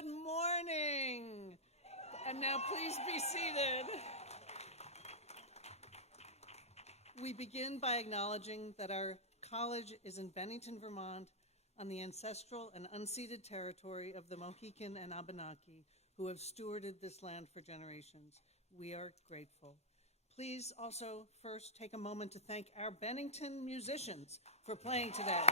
Good morning. And now please be seated. We begin by acknowledging that our college is in Bennington, Vermont, on the ancestral and unceded territory of the Mohican and Abenaki, who have stewarded this land for generations. We are grateful. Please also first take a moment to thank our Bennington musicians for playing today.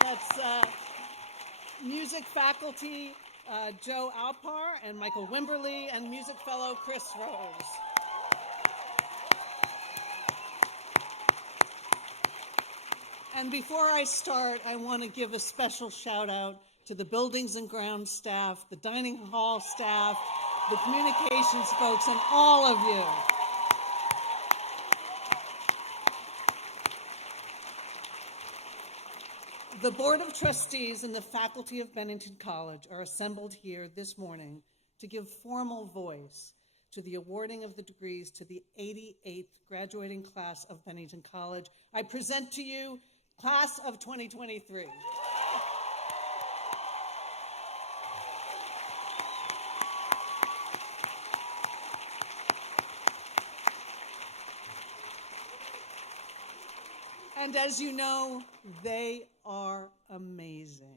That's music faculty Joe Alpar and Michael Wimberly and music fellow Chris Rose. And before I start, I want to give a special shout out to the buildings and grounds staff, the dining hall staff, the communications folks, and all of you. The Board of Trustees and the faculty of Bennington College are assembled here this morning to give formal voice to the awarding of the degrees to the 88th graduating class of Bennington College. I present to you Class of 2023. And as you know, they are amazing.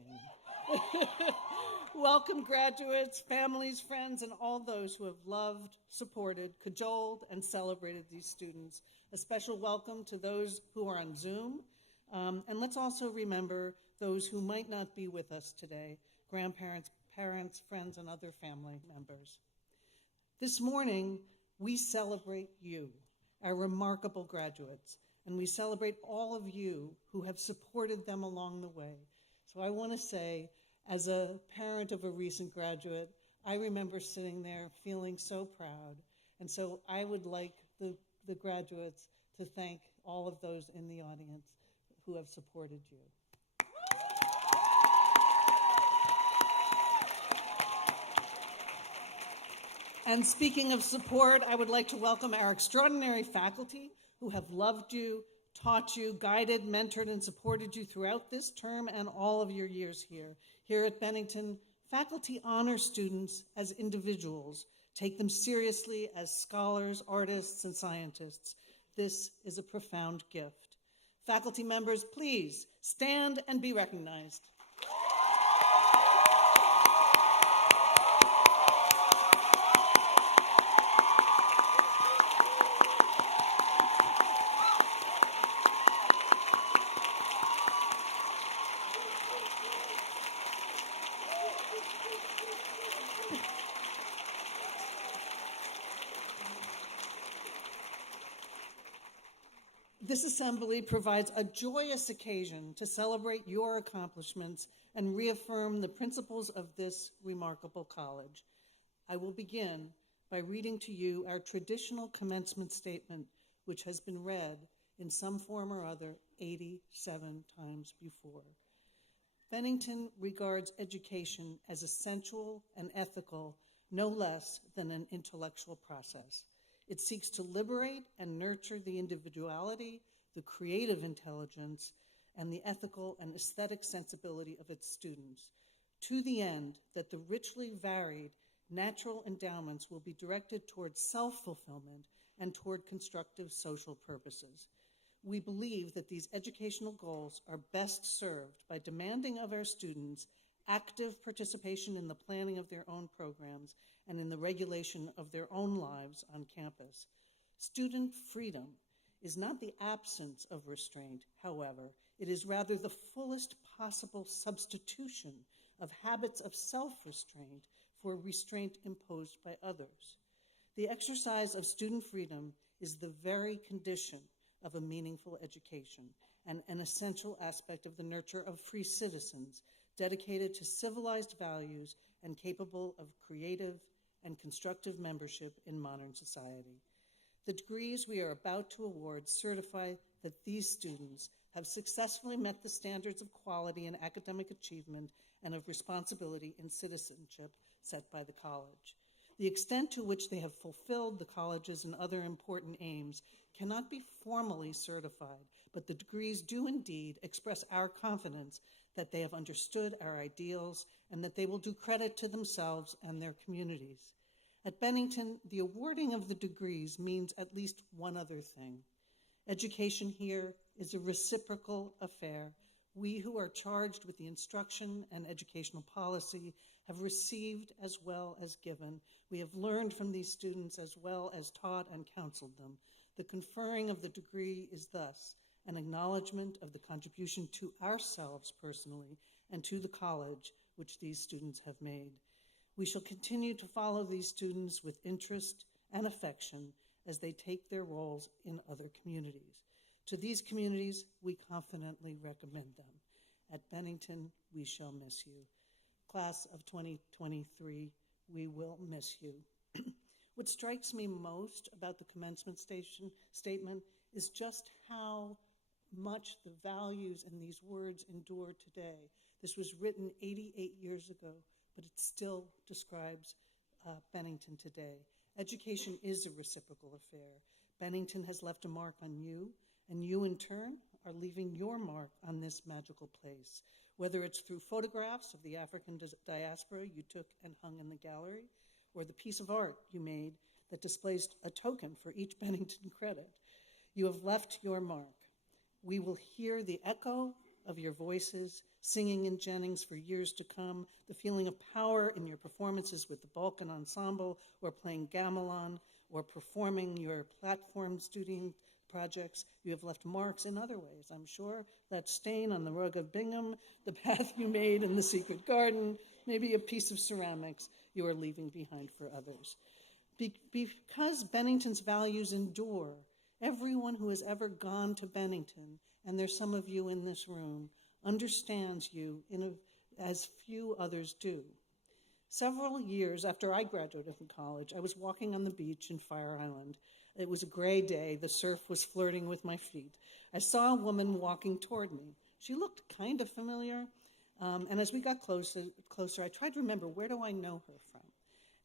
Welcome, graduates, families, friends, and all those who have loved, supported, cajoled, and celebrated these students. A special welcome to those who are on Zoom. And let's also remember those who might not be with us today, grandparents, parents, friends, and other family members. This morning, we celebrate you, our remarkable graduates, and we celebrate all of you who have supported them along the way. So I want to say, as a parent of a recent graduate, I remember sitting there feeling so proud. And so I would like the graduates to thank all of those in the audience who have supported you. And speaking of support, I would like to welcome our extraordinary faculty who have loved you, taught you, guided, mentored, and supported you throughout this term and all of your years here. Here at Bennington, faculty honor students as individuals, take them seriously as scholars, artists, and scientists. This is a profound gift. Faculty members, please stand and be recognized. This assembly provides a joyous occasion to celebrate your accomplishments and reaffirm the principles of this remarkable college. I will begin by reading to you our traditional commencement statement, which has been read in some form or other 87 times before. Bennington regards education as essential and ethical, no less than an intellectual process. It seeks to liberate and nurture the individuality, the creative intelligence, and the ethical and aesthetic sensibility of its students, to the end that the richly varied natural endowments will be directed towards self-fulfillment and toward constructive social purposes. We believe that these educational goals are best served by demanding of our students active participation in the planning of their own programs and in the regulation of their own lives on campus. Student freedom is not the absence of restraint, however, it is rather the fullest possible substitution of habits of self-restraint for restraint imposed by others. The exercise of student freedom is the very condition of a meaningful education and an essential aspect of the nurture of free citizens dedicated to civilized values and capable of creative and constructive membership in modern society. The degrees we are about to award certify that these students have successfully met the standards of quality in academic achievement and of responsibility in citizenship set by the college. The extent to which they have fulfilled the college's and other important aims cannot be formally certified, but the degrees do indeed express our confidence that they have understood our ideals and that they will do credit to themselves and their communities. At Bennington, the awarding of the degrees means at least one other thing. Education here is a reciprocal affair. We who are charged with the instruction and educational policy have received as well as given. We have learned from these students as well as taught and counseled them. The conferring of the degree is thus an acknowledgement of the contribution to ourselves personally and to the college which these students have made. We shall continue to follow these students with interest and affection as they take their roles in other communities. To these communities, we confidently recommend them. At Bennington, we shall miss you. Class of 2023, we will miss you. What strikes me most about the commencement statement is just how much the values in these words endure today. This was written 88 years ago, but it still describes Bennington today. Education is a reciprocal affair. Bennington has left a mark on you, and you in turn are leaving your mark on this magical place, whether it's through photographs of the African diaspora you took and hung in the gallery, or the piece of art you made that displays a token for each Bennington credit. You have left your mark. We will hear the echo of your voices, singing in Jennings for years to come, the feeling of power in your performances with the Balkan Ensemble, or playing gamelan, or performing your platform student projects. You have left marks in other ways, I'm sure. That stain on the rug of Bingham, the path you made in the secret garden, maybe a piece of ceramics you are leaving behind for others. Because Bennington's values endure, everyone who has ever gone to Bennington, and there's some of you in this room, understands you as few others do. Several years after I graduated from college, I was walking on the beach in Fire Island. It was a gray day. The surf was flirting with my feet. I saw a woman walking toward me. She looked kind of familiar, and as we got closer, I tried to remember, where do I know her from?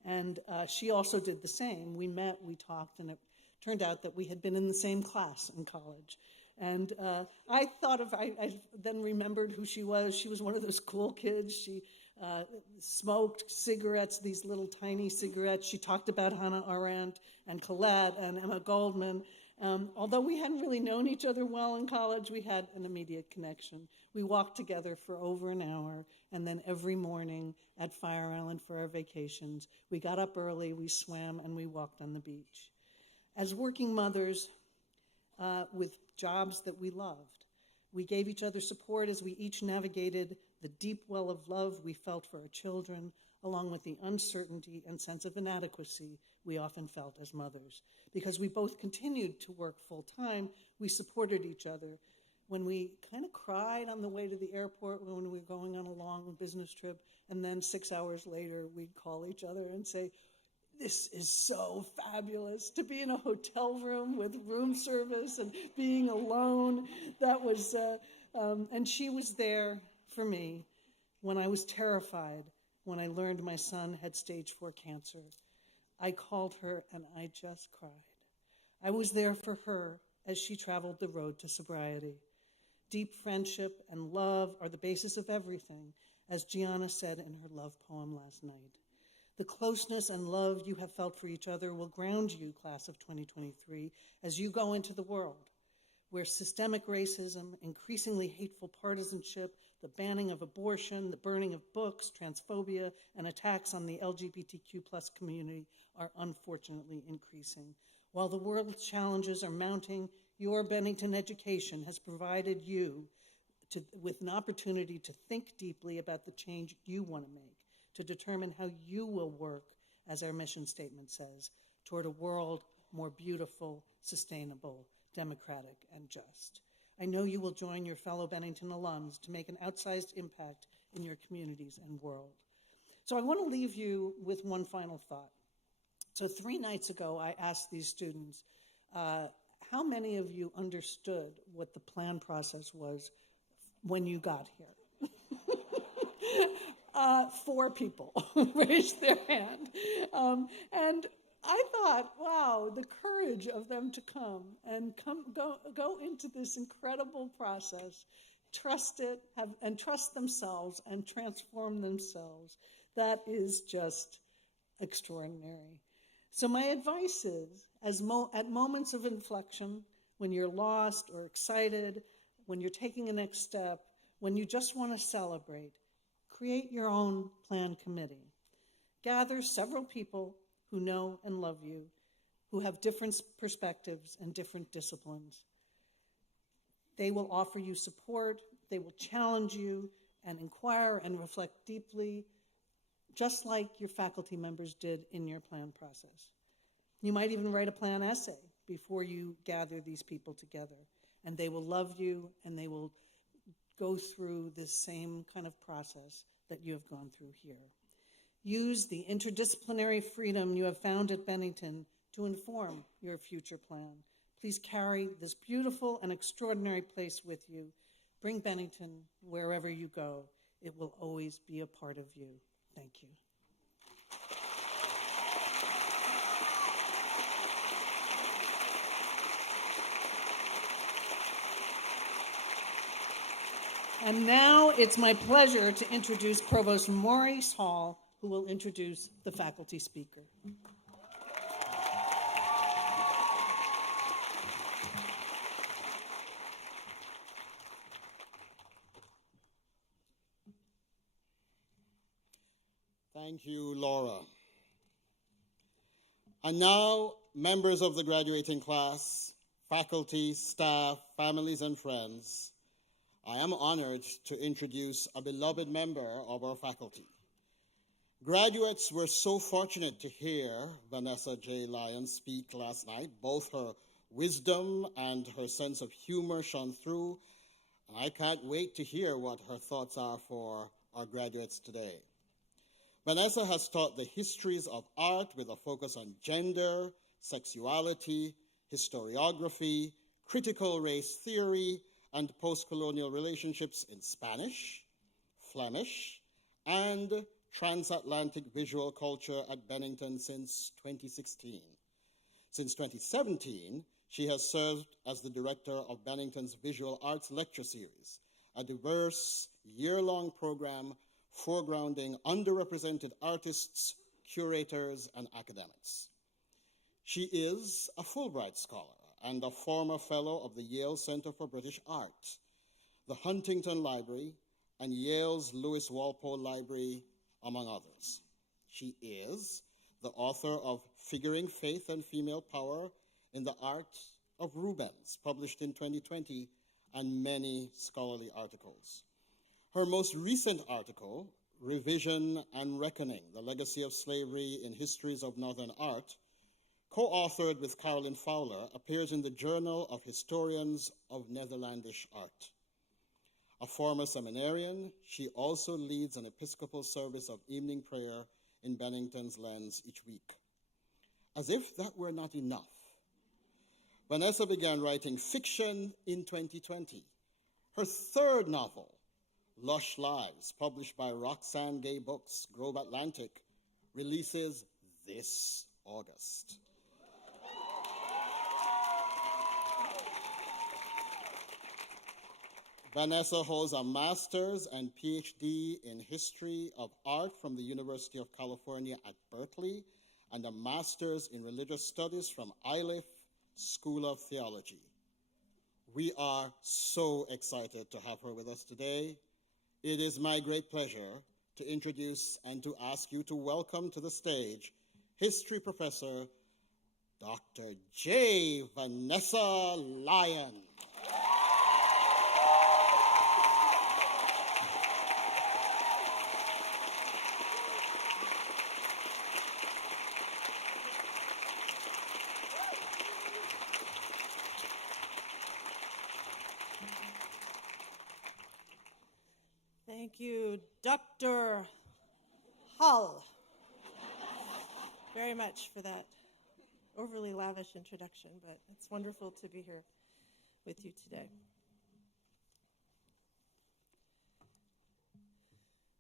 And she also did the same. We met, we talked, and it turned out that we had been in the same class in college. And I then remembered who she was. She was one of those cool kids. She smoked cigarettes, these little tiny cigarettes. She talked about Hannah Arendt and Colette and Emma Goldman. Although we hadn't really known each other well in college, we had an immediate connection. We walked together for over an hour, and then every morning at Fire Island for our vacations, we got up early, we swam, and we walked on the beach. As working mothers with jobs that we loved, we gave each other support as we each navigated the deep well of love we felt for our children, along with the uncertainty and sense of inadequacy we often felt as mothers. Because we both continued to work full-time, we supported each other. When we kind of cried on the way to the airport when we were going on a long business trip, and then 6 hours later, we'd call each other and say, "This is so fabulous to be in a hotel room with room service and being alone." That was, and she was there for me when I was terrified, when I learned my son had stage 4 cancer. I called her and I just cried. I was there for her as she traveled the road to sobriety. Deep friendship and love are the basis of everything, as Gianna said in her love poem last night. The closeness and love you have felt for each other will ground you, class of 2023, as you go into the world, where systemic racism, increasingly hateful partisanship, the banning of abortion, the burning of books, transphobia, and attacks on the LGBTQ+ community are unfortunately increasing. While the world's challenges are mounting, your Bennington education has provided you with an opportunity to think deeply about the change you want to make, to determine how you will work, as our mission statement says, toward a world more beautiful, sustainable, democratic, and just. I know you will join your fellow Bennington alums to make an outsized impact in your communities and world. So I want to leave you with one final thought. So 3 nights ago, I asked these students, how many of you understood what the plan process was when you got here? 4 people raised their hand. And I thought, wow, the courage of them to come and go into this incredible process, trust it, and trust themselves and transform themselves. That is just extraordinary. So my advice is, at moments of inflection, when you're lost or excited, when you're taking a next step, when you just want to celebrate, create your own plan committee. Gather several people who know and love you, who have different perspectives and different disciplines. They will offer you support, they will challenge you and inquire and reflect deeply, just like your faculty members did in your plan process. You might even write a plan essay before you gather these people together, and they will love you and they will go through this same kind of process that you have gone through here. Use the interdisciplinary freedom you have found at Bennington to inform your future plan. Please carry this beautiful and extraordinary place with you. Bring Bennington wherever you go. It will always be a part of you. Thank you. And now it's my pleasure to introduce Provost Maurice Hall, who will introduce the faculty speaker. Thank you, Laura. And now, members of the graduating class, faculty, staff, families, and friends, I am honored to introduce a beloved member of our faculty. Graduates were so fortunate to hear Vanessa J. Lyon speak last night. Both her wisdom and her sense of humor shone through, and I can't wait to hear what her thoughts are for our graduates today. Vanessa has taught the histories of art with a focus on gender, sexuality, historiography, critical race theory, and post-colonial relationships in Spanish, Flemish, and transatlantic visual culture at Bennington since 2016. Since 2017, she has served as the director of Bennington's Visual Arts Lecture Series, a diverse year-long program foregrounding underrepresented artists, curators, and academics. She is a Fulbright scholar and a former fellow of the Yale Center for British Art, the Huntington Library, and Yale's Lewis Walpole Library, among others. She is the author of Figuring Faith and Female Power in the Art of Rubens, published in 2020, and many scholarly articles. Her most recent article, Revision and Reckoning, The Legacy of Slavery in Histories of Northern Art, co-authored with Carolyn Fowler, appears in the Journal of Historians of Netherlandish Art. A former seminarian, she also leads an Episcopal service of evening prayer in Bennington's Lens each week. As if that were not enough, Vanessa began writing fiction in 2020. Her third novel, Lush Lives, published by Roxane Gay Books, Grove Atlantic, releases this August. Vanessa holds a master's and PhD in history of art from the University of California at Berkeley and a master's in religious studies from Iliff School of Theology. We are so excited to have her with us today. It is my great pleasure to introduce and to ask you to welcome to the stage history professor, Dr. J. Vanessa Lyon. Thank you, Dr. Hull, very much for that overly lavish introduction, but it's wonderful to be here with you today.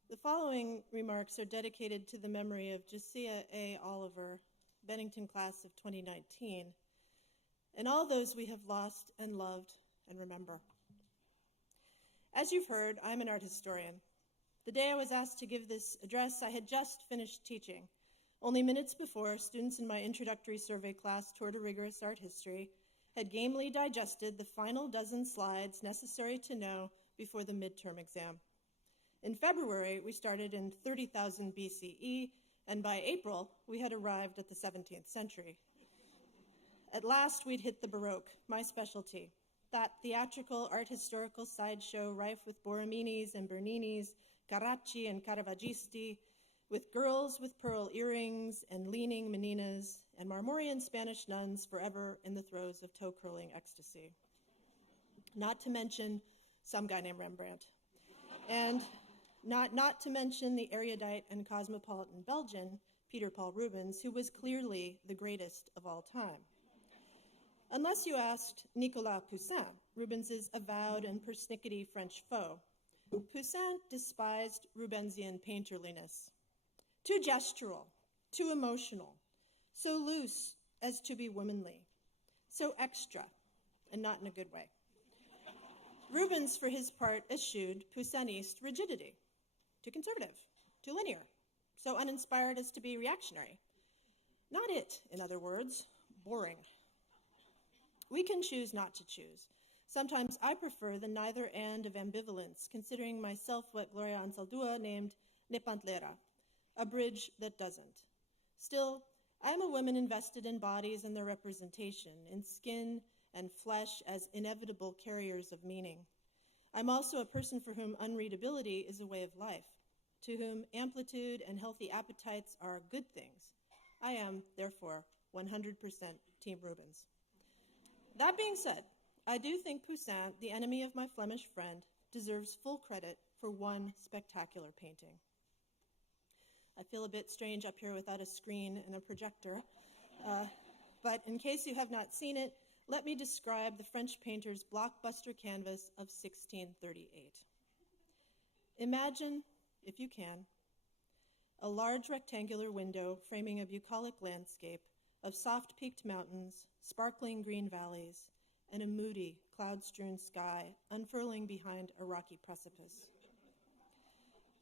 The following remarks are dedicated to the memory of Josiah A. Oliver, Bennington class of 2019, and all those we have lost and loved and remember. As you've heard, I'm an art historian. The day I was asked to give this address, I had just finished teaching. Only minutes before, students in my introductory survey class toward a rigorous art history had gamely digested the final dozen slides necessary to know before the midterm exam. In February, we started in 30,000 BCE, and by April, we had arrived at the 17th century. At last, we'd hit the Baroque, my specialty, that theatrical art historical sideshow rife with Borrominis and Berninis, Carracci and Caravaggisti, with girls with pearl earrings and leaning meninas, and Marmorian Spanish nuns forever in the throes of toe-curling ecstasy. Not to mention some guy named Rembrandt. And not to mention the erudite and cosmopolitan Belgian, Peter Paul Rubens, who was clearly the greatest of all time. Unless you asked Nicolas Poussin, Rubens's avowed and persnickety French foe, Poussin despised Rubensian painterliness. Too gestural, too emotional, so loose as to be womanly, so extra, and not in a good way. Rubens, for his part, eschewed Poussiniste rigidity, too conservative, too linear, so uninspired as to be reactionary. Not it, in other words, boring. We can choose not to choose. Sometimes I prefer the neither and of ambivalence, considering myself what Gloria Anzaldúa named Nepantlera, a bridge that doesn't. Still, I am a woman invested in bodies and their representation, in skin and flesh as inevitable carriers of meaning. I'm also a person for whom unreadability is a way of life, to whom amplitude and healthy appetites are good things. I am, therefore, 100% Team Rubens. That being said, I do think Poussin, the enemy of my Flemish friend, deserves full credit for one spectacular painting. I feel a bit strange up here without a screen and a projector, but in case you have not seen it, let me describe the French painter's blockbuster canvas of 1638. Imagine, if you can, a large rectangular window framing a bucolic landscape of soft-peaked mountains, sparkling green valleys, and a moody, cloud-strewn sky unfurling behind a rocky precipice.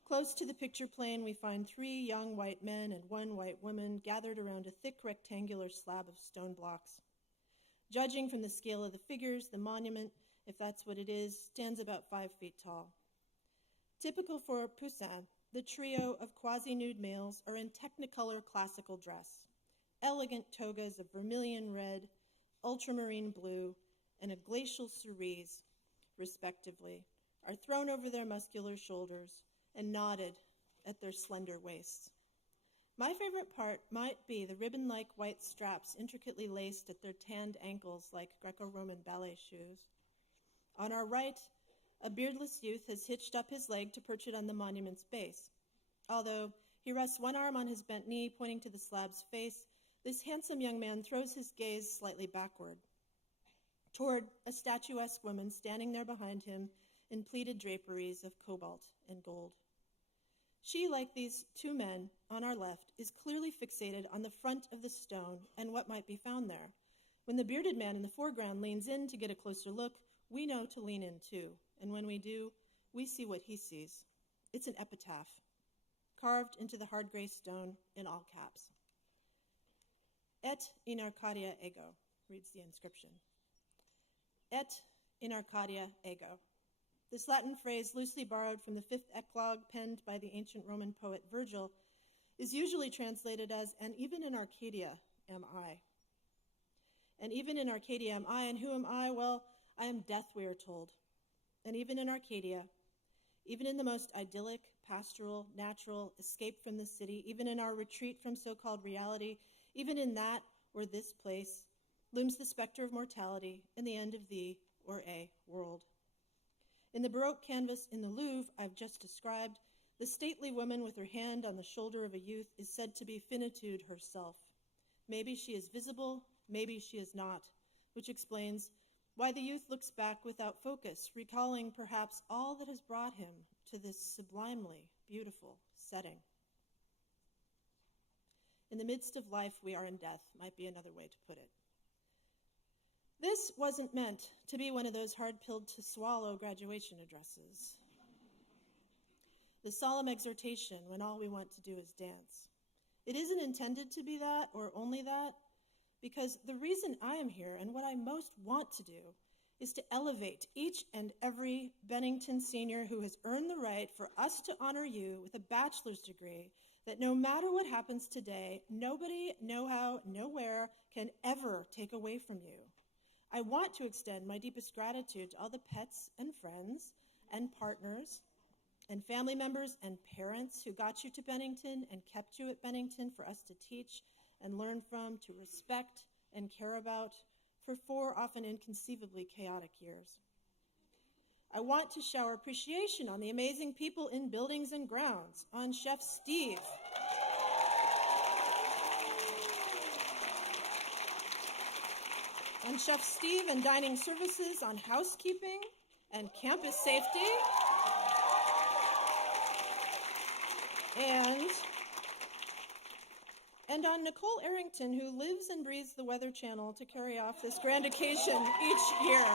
Close to the picture plane, we find 3 young white men and 1 white woman gathered around a thick rectangular slab of stone blocks. Judging from the scale of the figures, the monument, if that's what it is, stands about 5 feet tall. Typical for Poussin, the trio of quasi-nude males are in technicolor classical dress, elegant togas of vermilion red, ultramarine blue, and a glacial cerise, respectively, are thrown over their muscular shoulders and knotted at their slender waists. My favorite part might be the ribbon-like white straps intricately laced at their tanned ankles like Greco-Roman ballet shoes. On our right, a beardless youth has hitched up his leg to perch it on the monument's base. Although he rests one arm on his bent knee, pointing to the slab's face, this handsome young man throws his gaze slightly backward, toward a statuesque woman standing there behind him in pleated draperies of cobalt and gold. She, like these 2 men on our left, is clearly fixated on the front of the stone and what might be found there. When the bearded man in the foreground leans in to get a closer look, we know to lean in too, and when we do, we see what he sees. It's an epitaph, carved into the hard gray stone in all caps. Et in Arcadia ego, reads the inscription. Et in Arcadia ego. This Latin phrase, loosely borrowed from the 5th eclogue penned by the ancient Roman poet Virgil, is usually translated as, and even in Arcadia am I. And even in Arcadia am I, and who am I? Well, I am death, we are told. And even in Arcadia, even in the most idyllic, pastoral, natural escape from the city, even in our retreat from so-called reality, even in that or this place, looms the specter of mortality and the end of the, or a, world. In the Baroque canvas in the Louvre I've just described, the stately woman with her hand on the shoulder of a youth is said to be finitude herself. Maybe she is visible, maybe she is not, which explains why the youth looks back without focus, recalling perhaps all that has brought him to this sublimely beautiful setting. In the midst of life, we are in death, might be another way to put it. This wasn't meant to be one of those hard-pilled-to-swallow graduation addresses. The solemn exhortation when all we want to do is dance. It isn't intended to be that or only that, because the reason I am here and what I most want to do is to elevate each and every Bennington senior who has earned the right for us to honor you with a bachelor's degree that no matter what happens today, nobody, no how, nowhere can ever take away from you. I want to extend my deepest gratitude to all the pets and friends and partners and family members and parents who got you to Bennington and kept you at Bennington for us to teach and learn from, to respect and care about for 4 often inconceivably chaotic years. I want to shower appreciation on the amazing people in buildings and grounds, on Chef Steve, and dining services, on housekeeping and campus safety, and on Nicole Arrington, who lives and breathes the Weather Channel to carry off this grand occasion each year.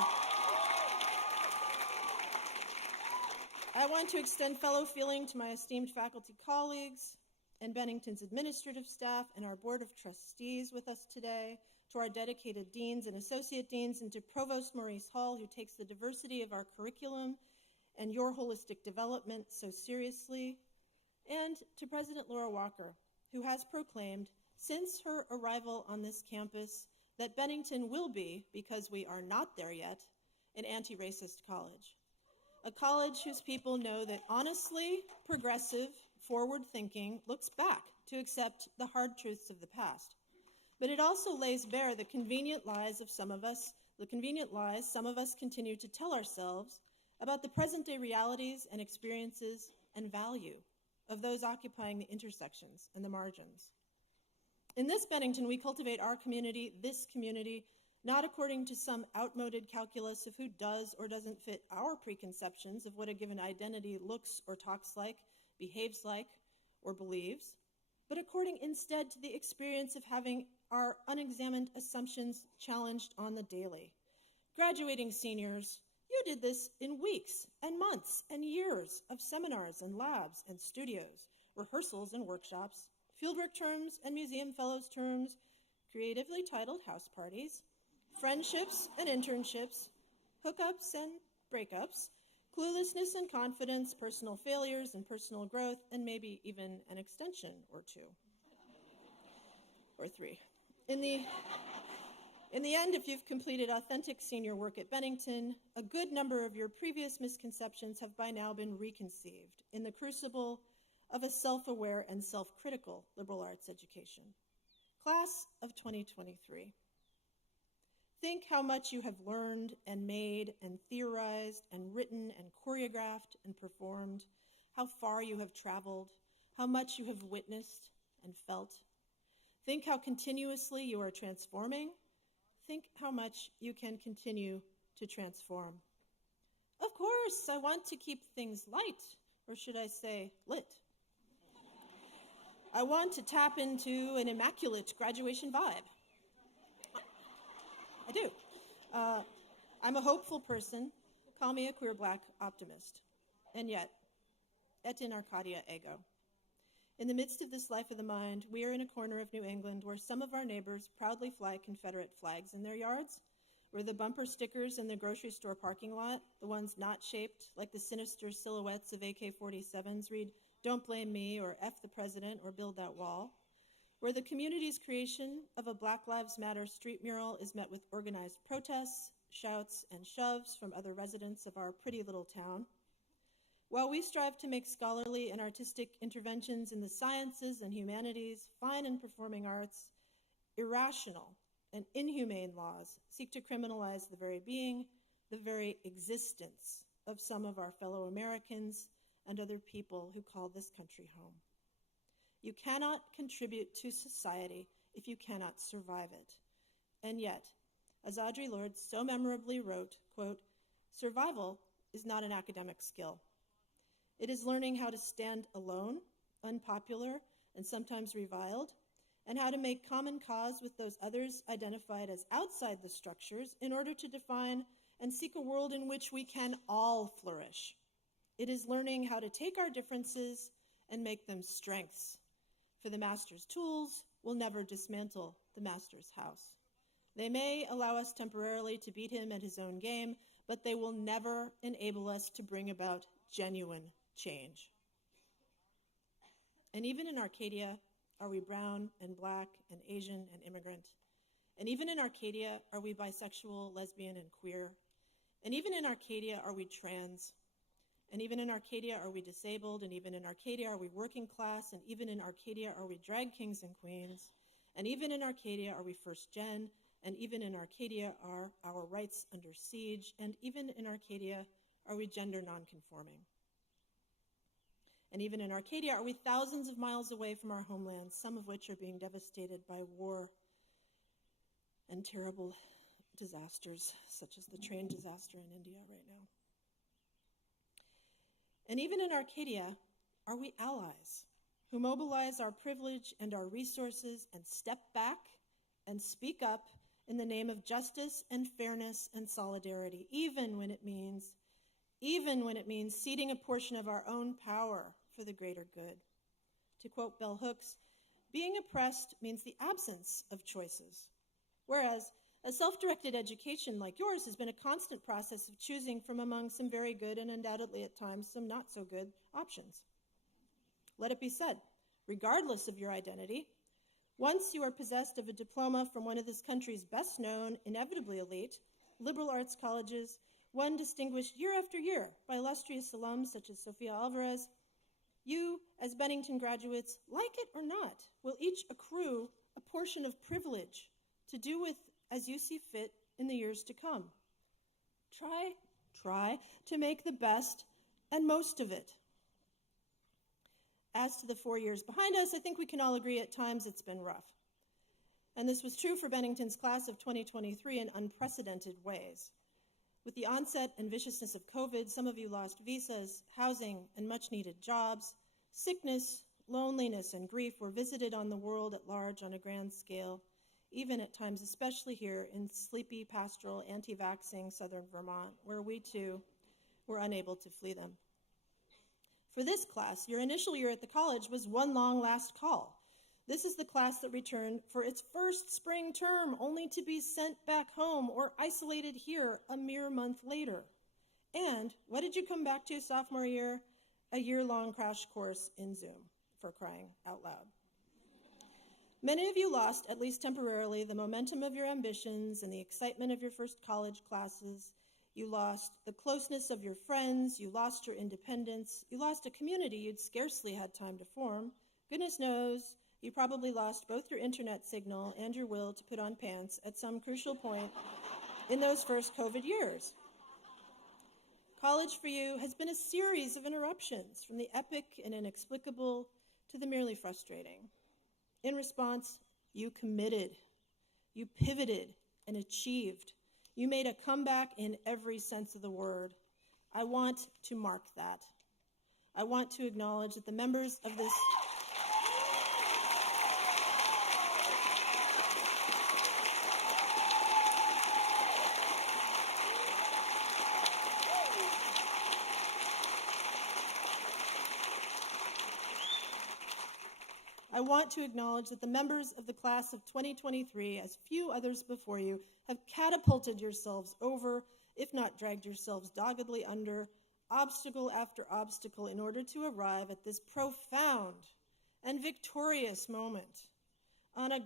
I want to extend fellow feeling to my esteemed faculty colleagues and Bennington's administrative staff and our Board of Trustees with us today, to our dedicated deans and associate deans, and to Provost Maurice Hall, who takes the diversity of our curriculum and your holistic development so seriously, and to President Laura Walker, who has proclaimed since her arrival on this campus that Bennington will be, because we are not there yet, an anti-racist college. A college whose people know that honestly, progressive, forward-thinking looks back to accept the hard truths of the past. But it also lays bare the convenient lies some of us continue to tell ourselves about the present-day realities and experiences and value of those occupying the intersections and the margins. In this Bennington, we cultivate our community, this community, not according to some outmoded calculus of who does or doesn't fit our preconceptions of what a given identity looks or talks like, behaves like, or believes, but according instead to the experience of having our unexamined assumptions challenged on the daily. Graduating seniors, you did this in weeks and months and years of seminars and labs and studios, rehearsals and workshops, fieldwork terms and museum fellows terms, creatively titled house parties, friendships and internships, hookups and breakups, cluelessness and confidence, personal failures and personal growth, and maybe even an extension or 2 or 3. In the end, if you've completed authentic senior work at Bennington, a good number of your previous misconceptions have by now been reconceived in the crucible of a self-aware and self-critical liberal arts education. Class of 2023. Think how much you have learned and made and theorized and written and choreographed and performed, how far you have traveled, how much you have witnessed and felt. Think how continuously you are transforming. Think how much you can continue to transform. Of course, I want to keep things light, or should I say lit. I want to tap into an immaculate graduation vibe. I do. I'm a hopeful person. Call me a queer black optimist. And yet, et in Arcadia ego. In the midst of this life of the mind, we are in a corner of New England where some of our neighbors proudly fly Confederate flags in their yards, where the bumper stickers in the grocery store parking lot, the ones not shaped like the sinister silhouettes of AK-47s, read, "Don't blame me," or "F the president," or "Build that wall," where the community's creation of a Black Lives Matter street mural is met with organized protests, shouts, and shoves from other residents of our pretty little town. While we strive to make scholarly and artistic interventions in the sciences and humanities, fine and performing arts, irrational and inhumane laws seek to criminalize the very being, the very existence of some of our fellow Americans and other people who call this country home. You cannot contribute to society if you cannot survive it. And yet, as Audre Lorde so memorably wrote, quote, "Survival is not an academic skill. It is learning how to stand alone, unpopular, and sometimes reviled, and how to make common cause with those others identified as outside the structures in order to define and seek a world in which we can all flourish. It is learning how to take our differences and make them strengths. For the master's tools will never dismantle the master's house. They may allow us temporarily to beat him at his own game, but they will never enable us to bring about genuine change. And even in Arcadia, are we brown and black and Asian and immigrant? And even in Arcadia, are we bisexual, lesbian, and queer? And even in Arcadia, are we trans? And even in Arcadia, are we disabled? And even in Arcadia, are we working class? And even in Arcadia, are we drag kings and queens? And even in Arcadia, are we first gen? And even in Arcadia, are our rights under siege? And even in Arcadia, are we gender nonconforming? And even in Arcadia, are we thousands of miles away from our homelands, some of which are being devastated by war and terrible disasters, such as the train disaster in India right now? And even in Arcadia, are we allies who mobilize our privilege and our resources and step back and speak up in the name of justice and fairness and solidarity, even when it means ceding a portion of our own power for the greater good? To quote Bell Hooks, being oppressed means the absence of choices, whereas a self-directed education like yours has been a constant process of choosing from among some very good and undoubtedly at times some not so good options. Let it be said, regardless of your identity, once you are possessed of a diploma from one of this country's best known, inevitably elite, liberal arts colleges, one distinguished year after year by illustrious alums such as Sofia Alvarez, you, as Bennington graduates, like it or not, will each accrue a portion of privilege to do with as you see fit in the years to come. Try to make the best and most of it. As to the 4 years behind us, I think we can all agree at times it's been rough. And this was true for Bennington's class of 2023 in unprecedented ways. With the onset and viciousness of COVID, some of you lost visas, housing, and much-needed jobs. Sickness, loneliness, and grief were visited on the world at large on a grand scale, even at times, especially here in sleepy, pastoral, anti-vaxxing southern Vermont, where we too were unable to flee them. For this class, your initial year at the college was one long last call. This is the class that returned for its first spring term, only to be sent back home or isolated here a mere month later. And what did you come back to sophomore year? A year-long crash course in Zoom, for crying out loud. Many of you lost, at least temporarily, the momentum of your ambitions and the excitement of your first college classes. You lost the closeness of your friends. You lost your independence. You lost a community you'd scarcely had time to form. Goodness knows, you probably lost both your internet signal and your will to put on pants at some crucial point in those first COVID years. College for you has been a series of interruptions, from the epic and inexplicable to the merely frustrating. In response, you committed, you pivoted and achieved. You made a comeback in every sense of the word. I want to mark that. I want to acknowledge that the members of this of the class of 2023, as few others before you, have catapulted yourselves over, if not dragged yourselves doggedly under, obstacle after obstacle in order to arrive at this profound and victorious moment on a, I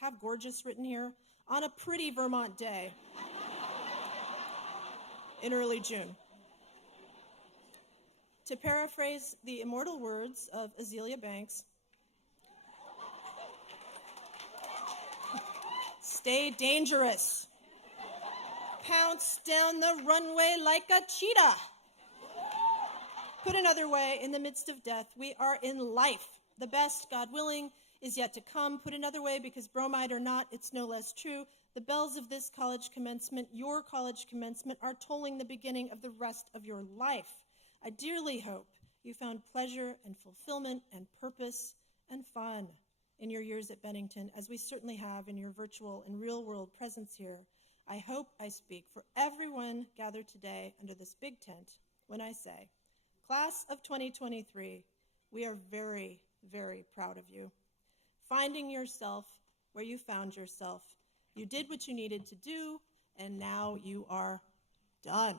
have gorgeous written here, on a pretty Vermont day in early June. To paraphrase the immortal words of Azealia Banks, stay dangerous. Pounce down the runway like a cheetah. Put another way, in the midst of death, we are in life. The best, God willing, is yet to come. Put another way, because bromide or not, it's no less true. The bells of this college commencement, your college commencement, are tolling the beginning of the rest of your life. I dearly hope you found pleasure and fulfillment and purpose and fun in your years at Bennington, as we certainly have in your virtual and real-world presence here. I hope I speak for everyone gathered today under this big tent when I say, Class of 2023, we are very, very proud of you. Finding yourself where you found yourself. You did what you needed to do, and now you are done.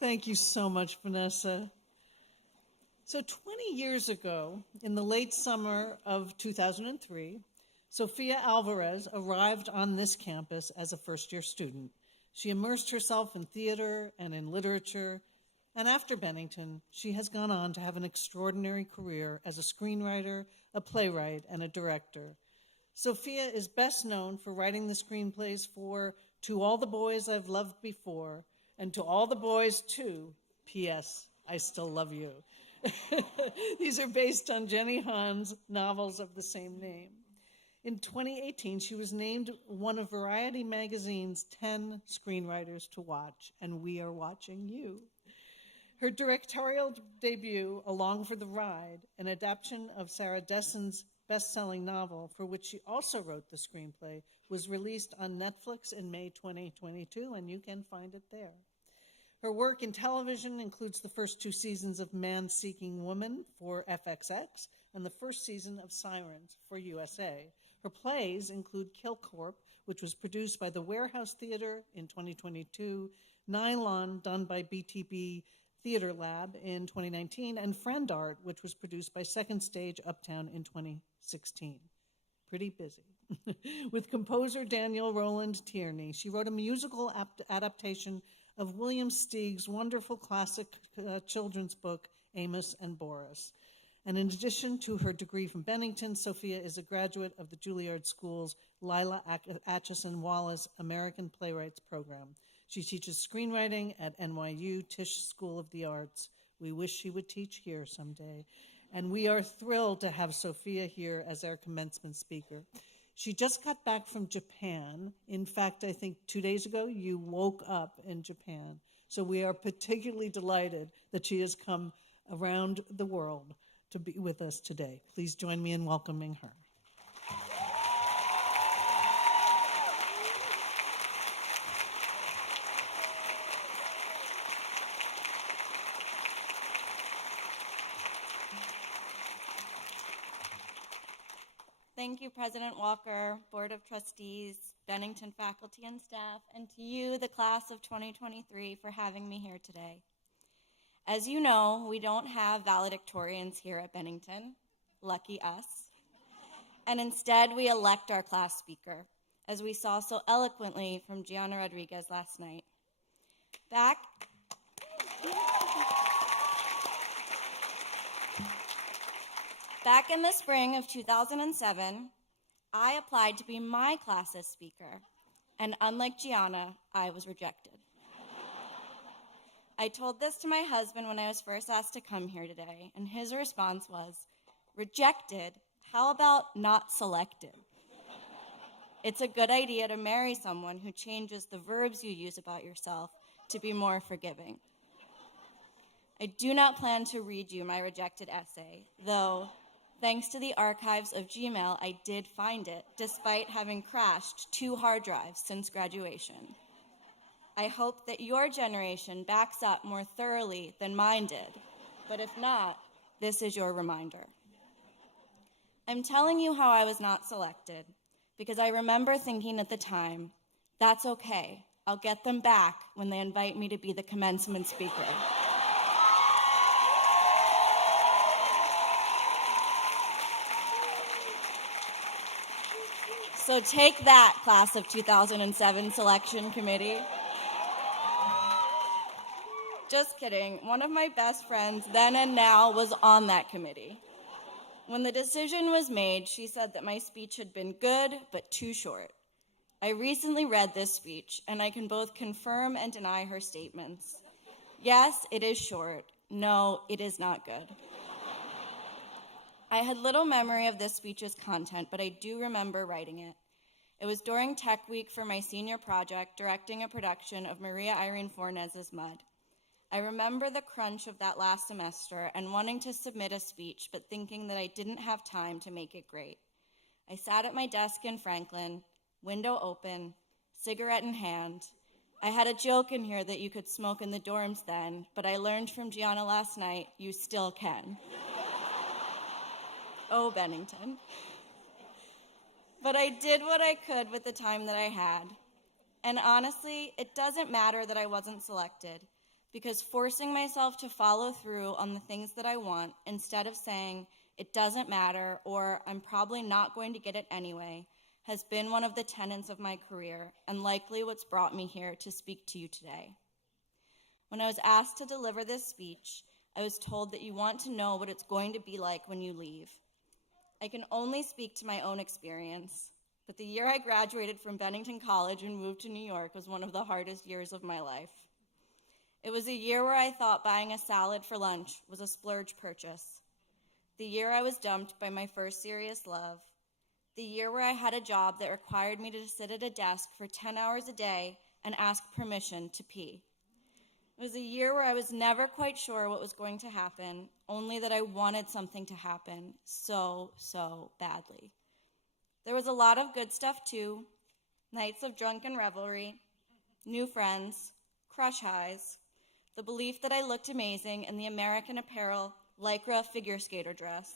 Thank you so much, Vanessa. So 20 years ago, in the late summer of 2003, Sofia Alvarez arrived on this campus as a first-year student. She immersed herself in theater and in literature, and after Bennington, she has gone on to have an extraordinary career as a screenwriter, a playwright, and a director. Sofia is best known for writing the screenplays for To All the Boys I've Loved Before, and To All the Boys Too, P.S. I Still Love You. These are based on Jenny Han's novels of the same name. In 2018, she was named one of Variety magazine's 10 screenwriters to watch, and we are watching you. Her directorial debut, Along for the Ride, an adaptation of Sarah Dessen's best-selling novel, for which she also wrote the screenplay, was released on Netflix in May 2022, and you can find it there. Her work in television includes the first 2 seasons of Man Seeking Woman for FXX and the first season of Sirens for USA. Her plays include Kill Corp, which was produced by the Warehouse Theater in 2022, Nylon, done by BTB Theater Lab in 2019, and Friend Art, which was produced by Second Stage Uptown in 2016. Pretty busy. With composer Daniel Roland Tierney, she wrote a musical adaptation of William Steig's wonderful classic children's book, Amos and Boris. And in addition to her degree from Bennington, Sofia is a graduate of the Juilliard School's Lila Atchison Wallace American Playwrights Program. She teaches screenwriting at NYU Tisch School of the Arts. We wish she would teach here someday. And we are thrilled to have Sofia here as our commencement speaker. She just got back from Japan. In fact, I think 2 days ago, you woke up in Japan. So we are particularly delighted that she has come around the world to be with us today. Please join me in welcoming her. Thank you, President Walker, Board of Trustees, Bennington faculty and staff, and to you, the class of 2023, for having me here today. As you know, we don't have valedictorians here at Bennington. Lucky us. And instead, we elect our class speaker, as we saw so eloquently from Gianna Rodriguez last night. Back in the spring of 2007, I applied to be my class's speaker, and unlike Gianna, I was rejected. I told this to my husband when I was first asked to come here today, and his response was, "Rejected? How about not selected?" It's a good idea to marry someone who changes the verbs you use about yourself to be more forgiving. I do not plan to read you my rejected essay, though thanks to the archives of Gmail, I did find it, despite having crashed 2 hard drives since graduation. I hope that your generation backs up more thoroughly than mine did, but if not, this is your reminder. I'm telling you how I was not selected, because I remember thinking at the time, that's okay, I'll get them back when they invite me to be the commencement speaker. So take that, class of 2007 selection committee. Just kidding. One of my best friends, then and now, was on that committee. When the decision was made, she said that my speech had been good, but too short. I recently read this speech, and I can both confirm and deny her statements. Yes, it is short. No, it is not good. I had little memory of this speech's content, but I do remember writing it. It was during Tech Week for my senior project, directing a production of Maria Irene Fornes's Mud. I remember the crunch of that last semester and wanting to submit a speech, but thinking that I didn't have time to make it great. I sat at my desk in Franklin, window open, cigarette in hand. I had a joke in here that you could smoke in the dorms then, but I learned from Gianna last night, you still can. Oh, Bennington. But I did what I could with the time that I had. And honestly, it doesn't matter that I wasn't selected, because forcing myself to follow through on the things that I want, instead of saying, it doesn't matter, or I'm probably not going to get it anyway, has been one of the tenets of my career, and likely what's brought me here to speak to you today. When I was asked to deliver this speech, I was told that you want to know what it's going to be like when you leave. I can only speak to my own experience, but the year I graduated from Bennington College and moved to New York was one of the hardest years of my life. It was a year where I thought buying a salad for lunch was a splurge purchase. The year I was dumped by my first serious love. The year where I had a job that required me to sit at a desk for 10 hours a day and ask permission to pee. It was a year where I was never quite sure what was going to happen, only that I wanted something to happen so badly. There was a lot of good stuff too. Nights of drunken revelry, new friends, crush highs, the belief that I looked amazing in the American Apparel Lycra figure skater dress,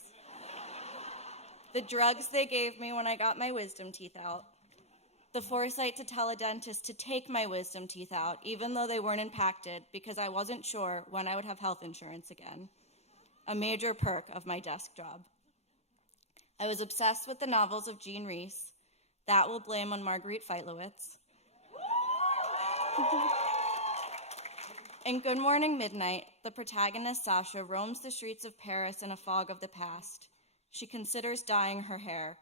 the drugs they gave me when I got my wisdom teeth out, the foresight to tell a dentist to take my wisdom teeth out, even though they weren't impacted, because I wasn't sure when I would have health insurance again, a major perk of my desk job. I was obsessed with the novels of Jean Rhys. That will blame on Marguerite Feitlovitz. In Good Morning Midnight, the protagonist Sasha roams the streets of Paris in a fog of the past. She considers dyeing her hair.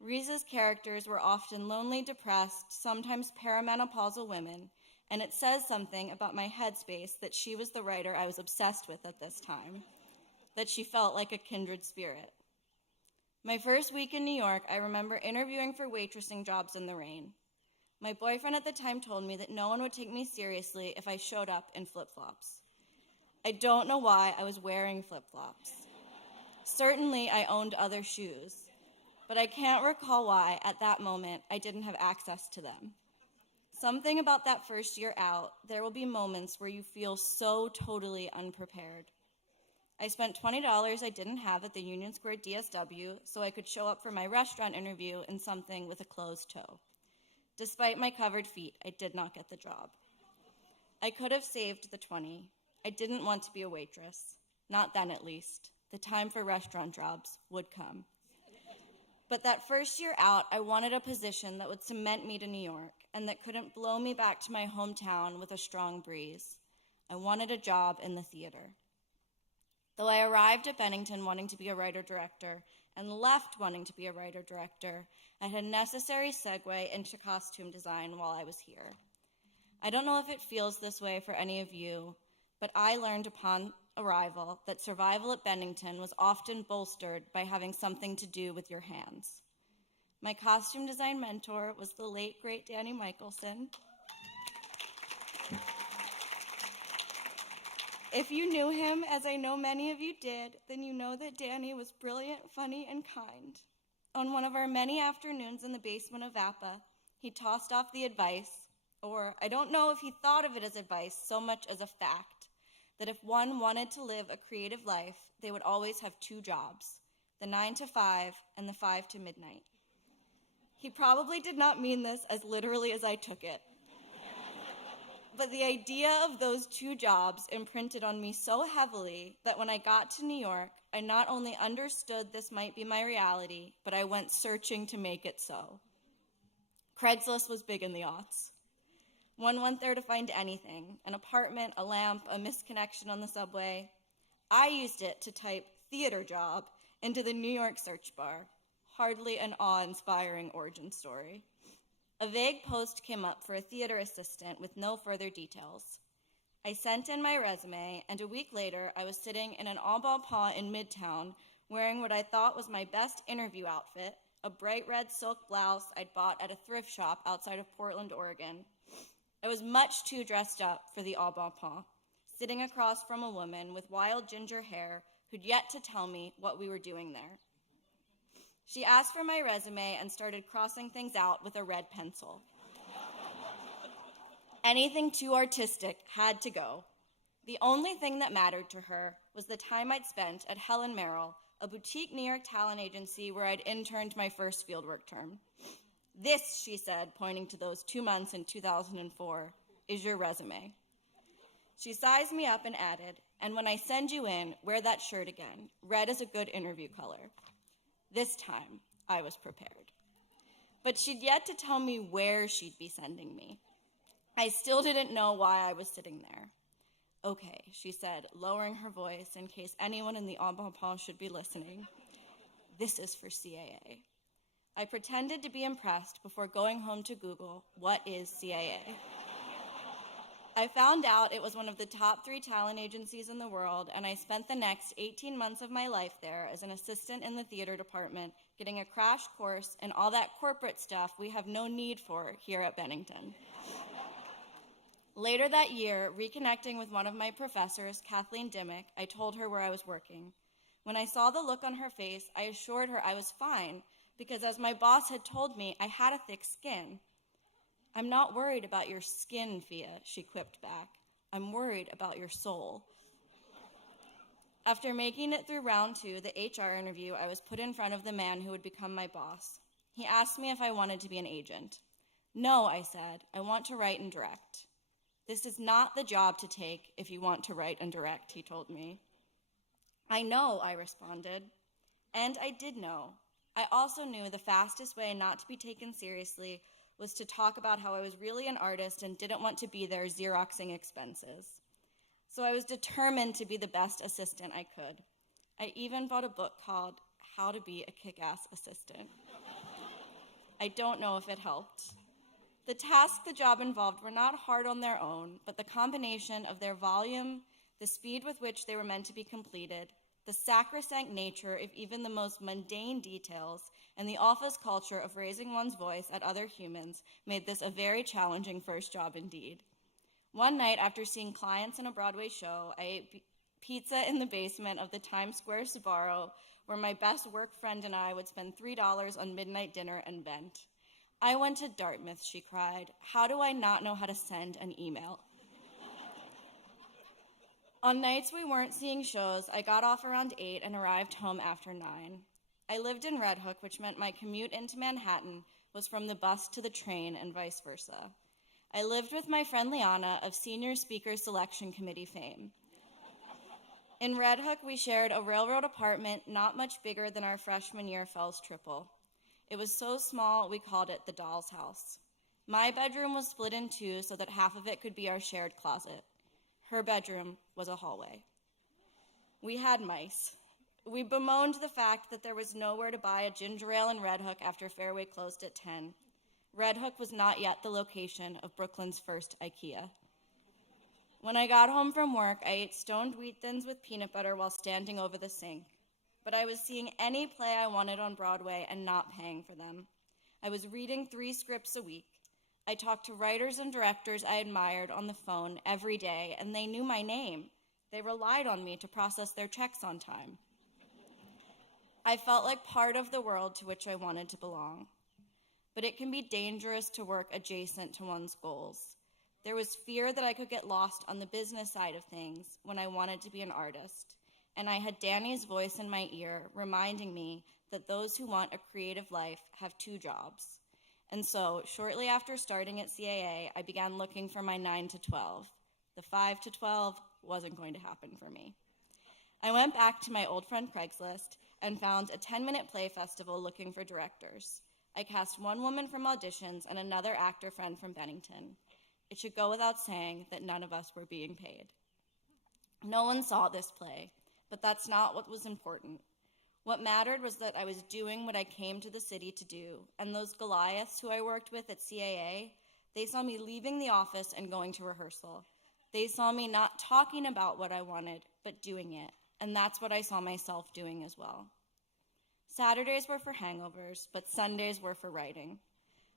Rhys's characters were often lonely, depressed, sometimes perimenopausal women, and it says something about my headspace that she was the writer I was obsessed with at this time, that she felt like a kindred spirit. My first week in New York, I remember interviewing for waitressing jobs in the rain. My boyfriend at the time told me that no one would take me seriously if I showed up in flip-flops. I don't know why I was wearing flip-flops. Certainly, I owned other shoes, but I can't recall why, at that moment, I didn't have access to them. Something about that first year out, there will be moments where you feel so totally unprepared. I spent $20 I didn't have at the Union Square DSW so I could show up for my restaurant interview in something with a closed toe. Despite my covered feet, I did not get the job. I could have saved the $20. I didn't want to be a waitress. Not then, at least. The time for restaurant jobs would come. But that first year out, I wanted a position that would cement me to New York and that couldn't blow me back to my hometown with a strong breeze. I wanted a job in the theater. Though I arrived at Bennington wanting to be a writer-director and left wanting to be a writer-director, I had a necessary segue into costume design while I was here. I don't know if it feels this way for any of you, but I learned upon arrival that survival at Bennington was often bolstered by having something to do with your hands. My costume design mentor was the late, great Danny Michelson. If you knew him, as I know many of you did, then you know that Danny was brilliant, funny, and kind. On one of our many afternoons in the basement of VAPA, he tossed off the advice, or I don't know if he thought of it as advice so much as a fact, that if one wanted to live a creative life, they would always have two jobs, the 9 to 5 and the 5 to midnight. He probably did not mean this as literally as I took it. But the idea of those two jobs imprinted on me so heavily that when I got to New York, I not only understood this might be my reality, but I went searching to make it so. Craigslist was big in the aughts. One went there to find anything, an apartment, a lamp, a missed connection on the subway. I used it to type theater job into the New York search bar. Hardly an awe-inspiring origin story. A vague post came up for a theater assistant with no further details. I sent in my resume, and a week later, I was sitting in an embonpoint in Midtown, wearing what I thought was my best interview outfit, a bright red silk blouse I'd bought at a thrift shop outside of Portland, Oregon. I was much too dressed up for the embonpoint, sitting across from a woman with wild ginger hair who'd yet to tell me what we were doing there. She asked for my resume and started crossing things out with a red pencil. Anything too artistic had to go. The only thing that mattered to her was the time I'd spent at Helen Merrill, a boutique New York talent agency where I'd interned my first fieldwork term. This, she said, pointing to those 2 months in 2004, is your resume. She sized me up and added, and when I send you in, wear that shirt again. Red is a good interview color. This time, I was prepared. But she'd yet to tell me where she'd be sending me. I still didn't know why I was sitting there. Okay, she said, lowering her voice in case anyone in the embonpoint should be listening. This is for CAA. I pretended to be impressed before going home to Google, what is CAA? I found out it was one of the top 3 talent agencies in the world, and I spent the next 18 months of my life there as an assistant in the theater department, getting a crash course in all that corporate stuff we have no need for here at Bennington. Later that year, reconnecting with one of my professors, Kathleen Dimmick, I told her where I was working. When I saw the look on her face, I assured her I was fine, because as my boss had told me, I had a thick skin. I'm not worried about your skin, Fia, she quipped back. I'm worried about your soul. After making it through round 2, the HR interview, I was put in front of the man who would become my boss. He asked me if I wanted to be an agent. No, I said, I want to write and direct. This is not the job to take if you want to write and direct, he told me. I know, I responded. And I did know. I also knew the fastest way not to be taken seriously was to talk about how I was really an artist and didn't want to be there Xeroxing expenses. So I was determined to be the best assistant I could. I even bought a book called How to Be a Kick-Ass Assistant. I don't know if it helped. The tasks the job involved were not hard on their own, but the combination of their volume, the speed with which they were meant to be completed, the sacrosanct nature of even the most mundane details, and the office culture of raising one's voice at other humans made this a very challenging first job indeed. One night after seeing clients in a Broadway show, I ate pizza in the basement of the Times Square Sbarro, where my best work friend and I would spend $3 on midnight dinner and vent. I went to Dartmouth, she cried. How do I not know how to send an email? On nights we weren't seeing shows, I got off around 8 and arrived home after 9. I lived in Red Hook, which meant my commute into Manhattan was from the bus to the train and vice versa. I lived with my friend Liana of Senior Speaker Selection Committee fame. In Red Hook, we shared a railroad apartment not much bigger than our freshman year Fells triple. It was so small, we called it the doll's house. My bedroom was split in 2 so that half of it could be our shared closet. Her bedroom was a hallway. We had mice. We bemoaned the fact that there was nowhere to buy a ginger ale in Red Hook after Fairway closed at 10. Red Hook was not yet the location of Brooklyn's first IKEA. When I got home from work, I ate stoned wheat thins with peanut butter while standing over the sink. But I was seeing any play I wanted on Broadway and not paying for them. I was reading 3 scripts a week. I talked to writers and directors I admired on the phone every day, and they knew my name. They relied on me to process their checks on time. I felt like part of the world to which I wanted to belong. But it can be dangerous to work adjacent to one's goals. There was fear that I could get lost on the business side of things when I wanted to be an artist. And I had Danny's voice in my ear reminding me that those who want a creative life have 2 jobs. And so, shortly after starting at CAA, I began looking for my 9 to 12. The 5 to 12 wasn't going to happen for me. I went back to my old friend Craigslist and found a 10-minute play festival looking for directors. I cast one woman from auditions and another actor friend from Bennington. It should go without saying that none of us were being paid. No one saw this play, but that's not what was important. What mattered was that I was doing what I came to the city to do, and those Goliaths who I worked with at CAA, they saw me leaving the office and going to rehearsal. They saw me not talking about what I wanted, but doing it, and that's what I saw myself doing as well. Saturdays were for hangovers, but Sundays were for writing.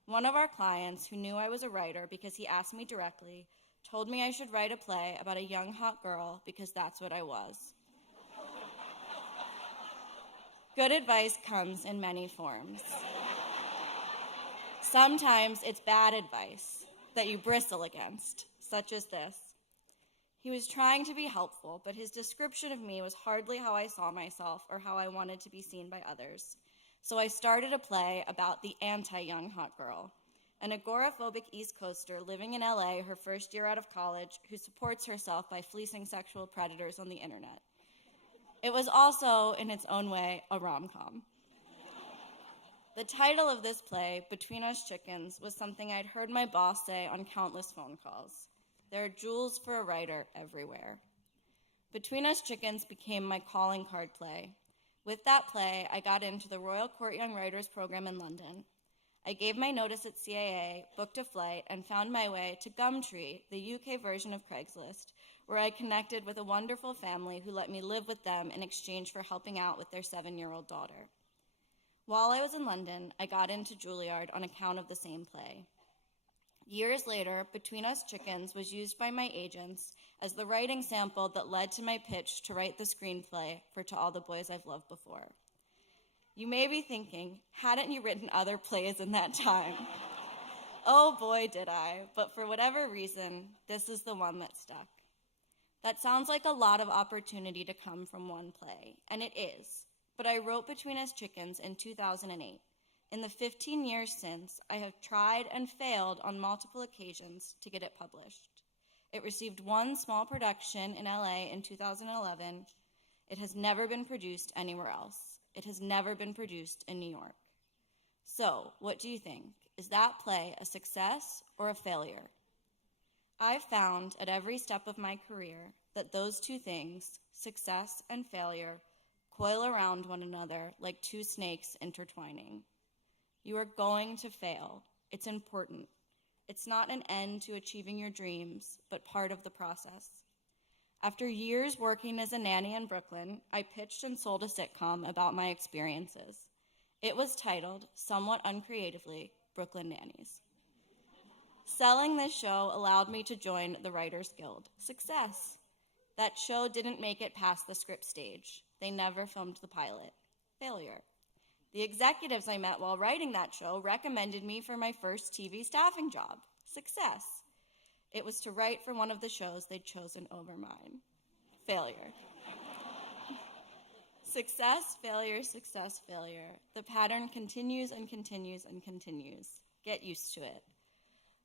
One of our clients, who knew I was a writer because he asked me directly, told me I should write a play about a young, hot girl because that's what I was. Good advice comes in many forms. Sometimes it's bad advice that you bristle against, such as this. He was trying to be helpful, but his description of me was hardly how I saw myself or how I wanted to be seen by others. So I started a play about the anti-young hot girl, an agoraphobic East Coaster living in LA her first year out of college who supports herself by fleecing sexual predators on the internet. It was also, in its own way, a rom-com. The title of this play, Between Us Chickens, was something I'd heard my boss say on countless phone calls. There are jewels for a writer everywhere. Between Us Chickens became my calling card play. With that play, I got into the Royal Court Young Writers program in London. I gave my notice at CAA, booked a flight, and found my way to Gumtree, the UK version of Craigslist, where I connected with a wonderful family who let me live with them in exchange for helping out with their 7-year-old daughter. While I was in London, I got into Juilliard on account of the same play. Years later, Between Us Chickens was used by my agents as the writing sample that led to my pitch to write the screenplay for To All the Boys I've Loved Before. You may be thinking, hadn't you written other plays in that time? Oh boy, did I, but for whatever reason, this is the one that stuck. That sounds like a lot of opportunity to come from one play, and it is, but I wrote Between Us Chickens in 2008. In the 15 years since, I have tried and failed on multiple occasions to get it published. It received one small production in LA in 2011. It has never been produced anywhere else. It has never been produced in New York. So, what do you think? Is that play a success or a failure? I've found at every step of my career that those two things, success and failure, coil around one another like two snakes intertwining. You are going to fail. It's important. It's not an end to achieving your dreams, but part of the process. After years working as a nanny in Brooklyn, I pitched and sold a sitcom about my experiences. It was titled, somewhat uncreatively, Brooklyn Nannies. Selling this show allowed me to join the Writers Guild. Success. That show didn't make it past the script stage. They never filmed the pilot. Failure. The executives I met while writing that show recommended me for my first TV staffing job. Success. It was to write for one of the shows they'd chosen over mine. Failure. Success, failure, success, failure. The pattern continues and continues and continues. Get used to it.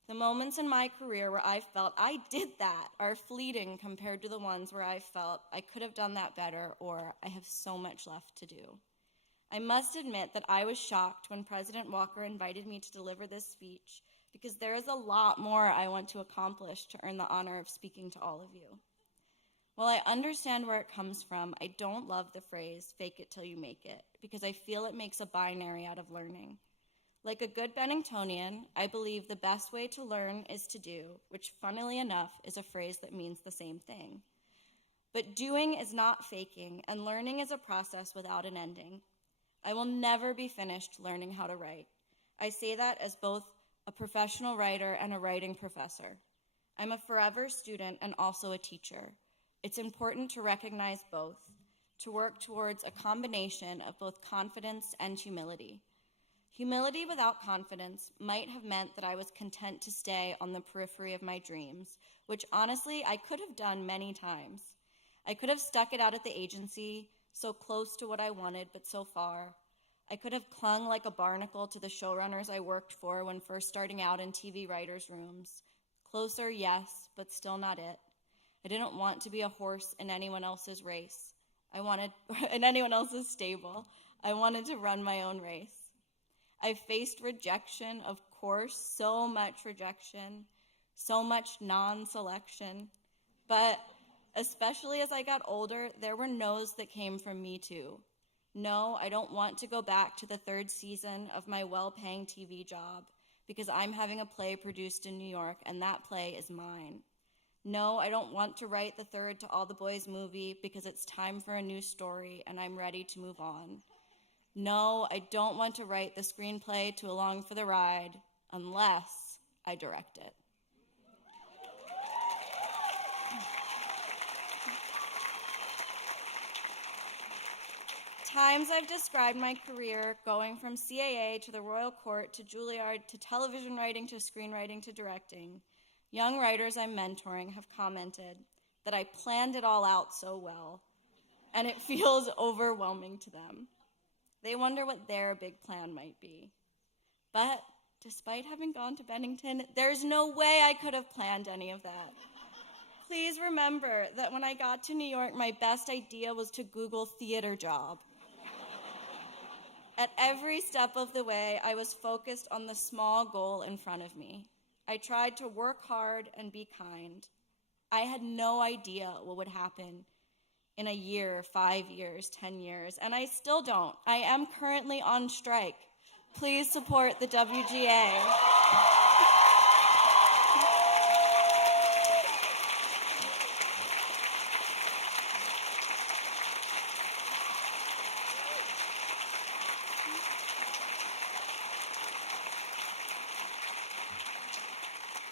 The moments in my career where I felt I did that are fleeting compared to the ones where I felt I could have done that better or I have so much left to do. I must admit that I was shocked when President Walker invited me to deliver this speech because there is a lot more I want to accomplish to earn the honor of speaking to all of you. While I understand where it comes from, I don't love the phrase, fake it till you make it, because I feel it makes a binary out of learning. Like a good Benningtonian, I believe the best way to learn is to do, which funnily enough is a phrase that means the same thing. But doing is not faking, and learning is a process without an ending. I will never be finished learning how to write. I say that as both a professional writer and a writing professor. I'm a forever student and also a teacher. It's important to recognize both, to work towards a combination of both confidence and humility. Humility without confidence might have meant that I was content to stay on the periphery of my dreams, which honestly I could have done many times. I could have stuck it out at the agency, so close to what I wanted, but so far. I could have clung like a barnacle to the showrunners I worked for when first starting out in TV writers' rooms. Closer, yes, but still not it. I didn't want to be a horse in anyone else's race. In anyone else's stable. I wanted to run my own race. I faced rejection, of course, so much rejection. so much non-selection. But especially as I got older, there were no's that came from me too. No, I don't want to go back to the 3rd season of my well-paying TV job because I'm having a play produced in New York and that play is mine. No, I don't want to write the 3rd To All the Boys movie because it's time for a new story and I'm ready to move on. No, I don't want to write the screenplay to Along for the Ride unless I direct it. Times I've described my career going from CAA to the Royal Court to Juilliard to television writing to screenwriting to directing. Young writers I'm mentoring have commented that I planned it all out so well, and it feels overwhelming to them. They wonder what their big plan might be. But despite having gone to Bennington, there's no way I could have planned any of that. Please remember that when I got to New York, my best idea was to Google theater job. At every step of the way, I was focused on the small goal in front of me. I tried to work hard and be kind. I had no idea what would happen in a year, 5 years, 10 years, and I still don't. I am currently on strike. Please support the WGA.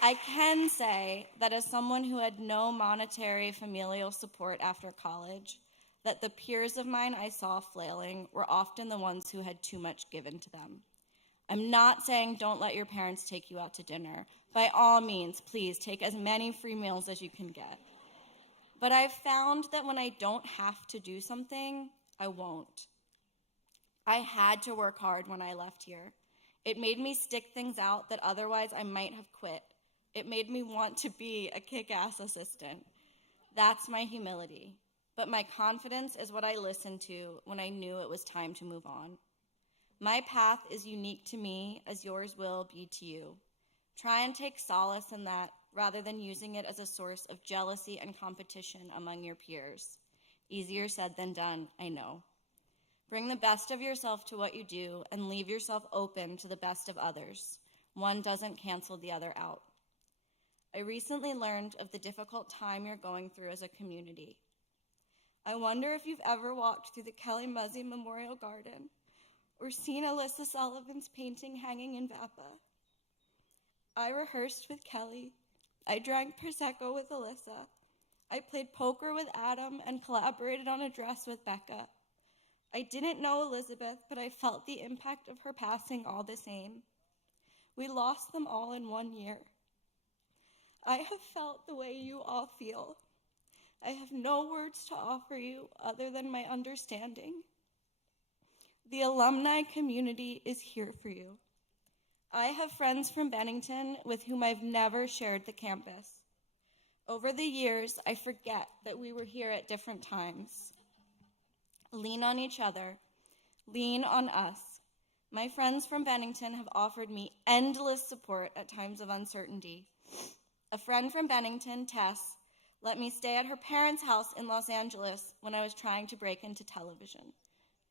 I can say that as someone who had no monetary familial support after college, that the peers of mine I saw flailing were often the ones who had too much given to them. I'm not saying don't let your parents take you out to dinner. By all means, please take as many free meals as you can get. But I've found that when I don't have to do something, I won't. I had to work hard when I left here. It made me stick things out that otherwise I might have quit. It made me want to be a kick-ass assistant. That's my humility. But my confidence is what I listened to when I knew it was time to move on. My path is unique to me as yours will be to you. Try and take solace in that rather than using it as a source of jealousy and competition among your peers. Easier said than done, I know. Bring the best of yourself to what you do and leave yourself open to the best of others. One doesn't cancel the other out. I recently learned of the difficult time you're going through as a community. I wonder if you've ever walked through the Kelly Muzzy Memorial Garden or seen Alyssa Sullivan's painting hanging in Vapa. I rehearsed with Kelly. I drank Prosecco with Alyssa. I played poker with Adam and collaborated on a dress with Becca. I didn't know Elizabeth, but I felt the impact of her passing all the same. We lost them all in 1 year. I have felt the way you all feel. I have no words to offer you other than my understanding. The alumni community is here for you. I have friends from Bennington with whom I've never shared the campus. Over the years, I forget that we were here at different times. Lean on each other. Lean on us. My friends from Bennington have offered me endless support at times of uncertainty. A friend from Bennington, Tess, let me stay at her parents' house in Los Angeles when I was trying to break into television.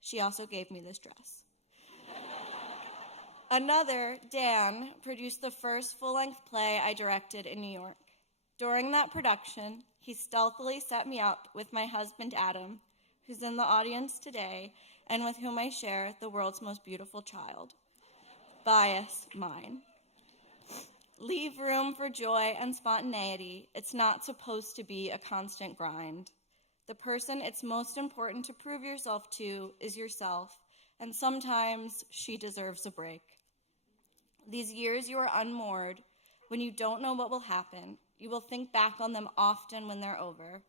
She also gave me this dress. Another, Dan, produced the first full-length play I directed in New York. During that production, he stealthily set me up with my husband, Adam, who's in the audience today, and with whom I share the world's most beautiful child. Bias, mine. Leave room for joy and spontaneity. It's not supposed to be a constant grind. The person it's most important to prove yourself to is yourself, and sometimes she deserves a break. These years you are unmoored, when you don't know what will happen, you will think back on them often when they're over.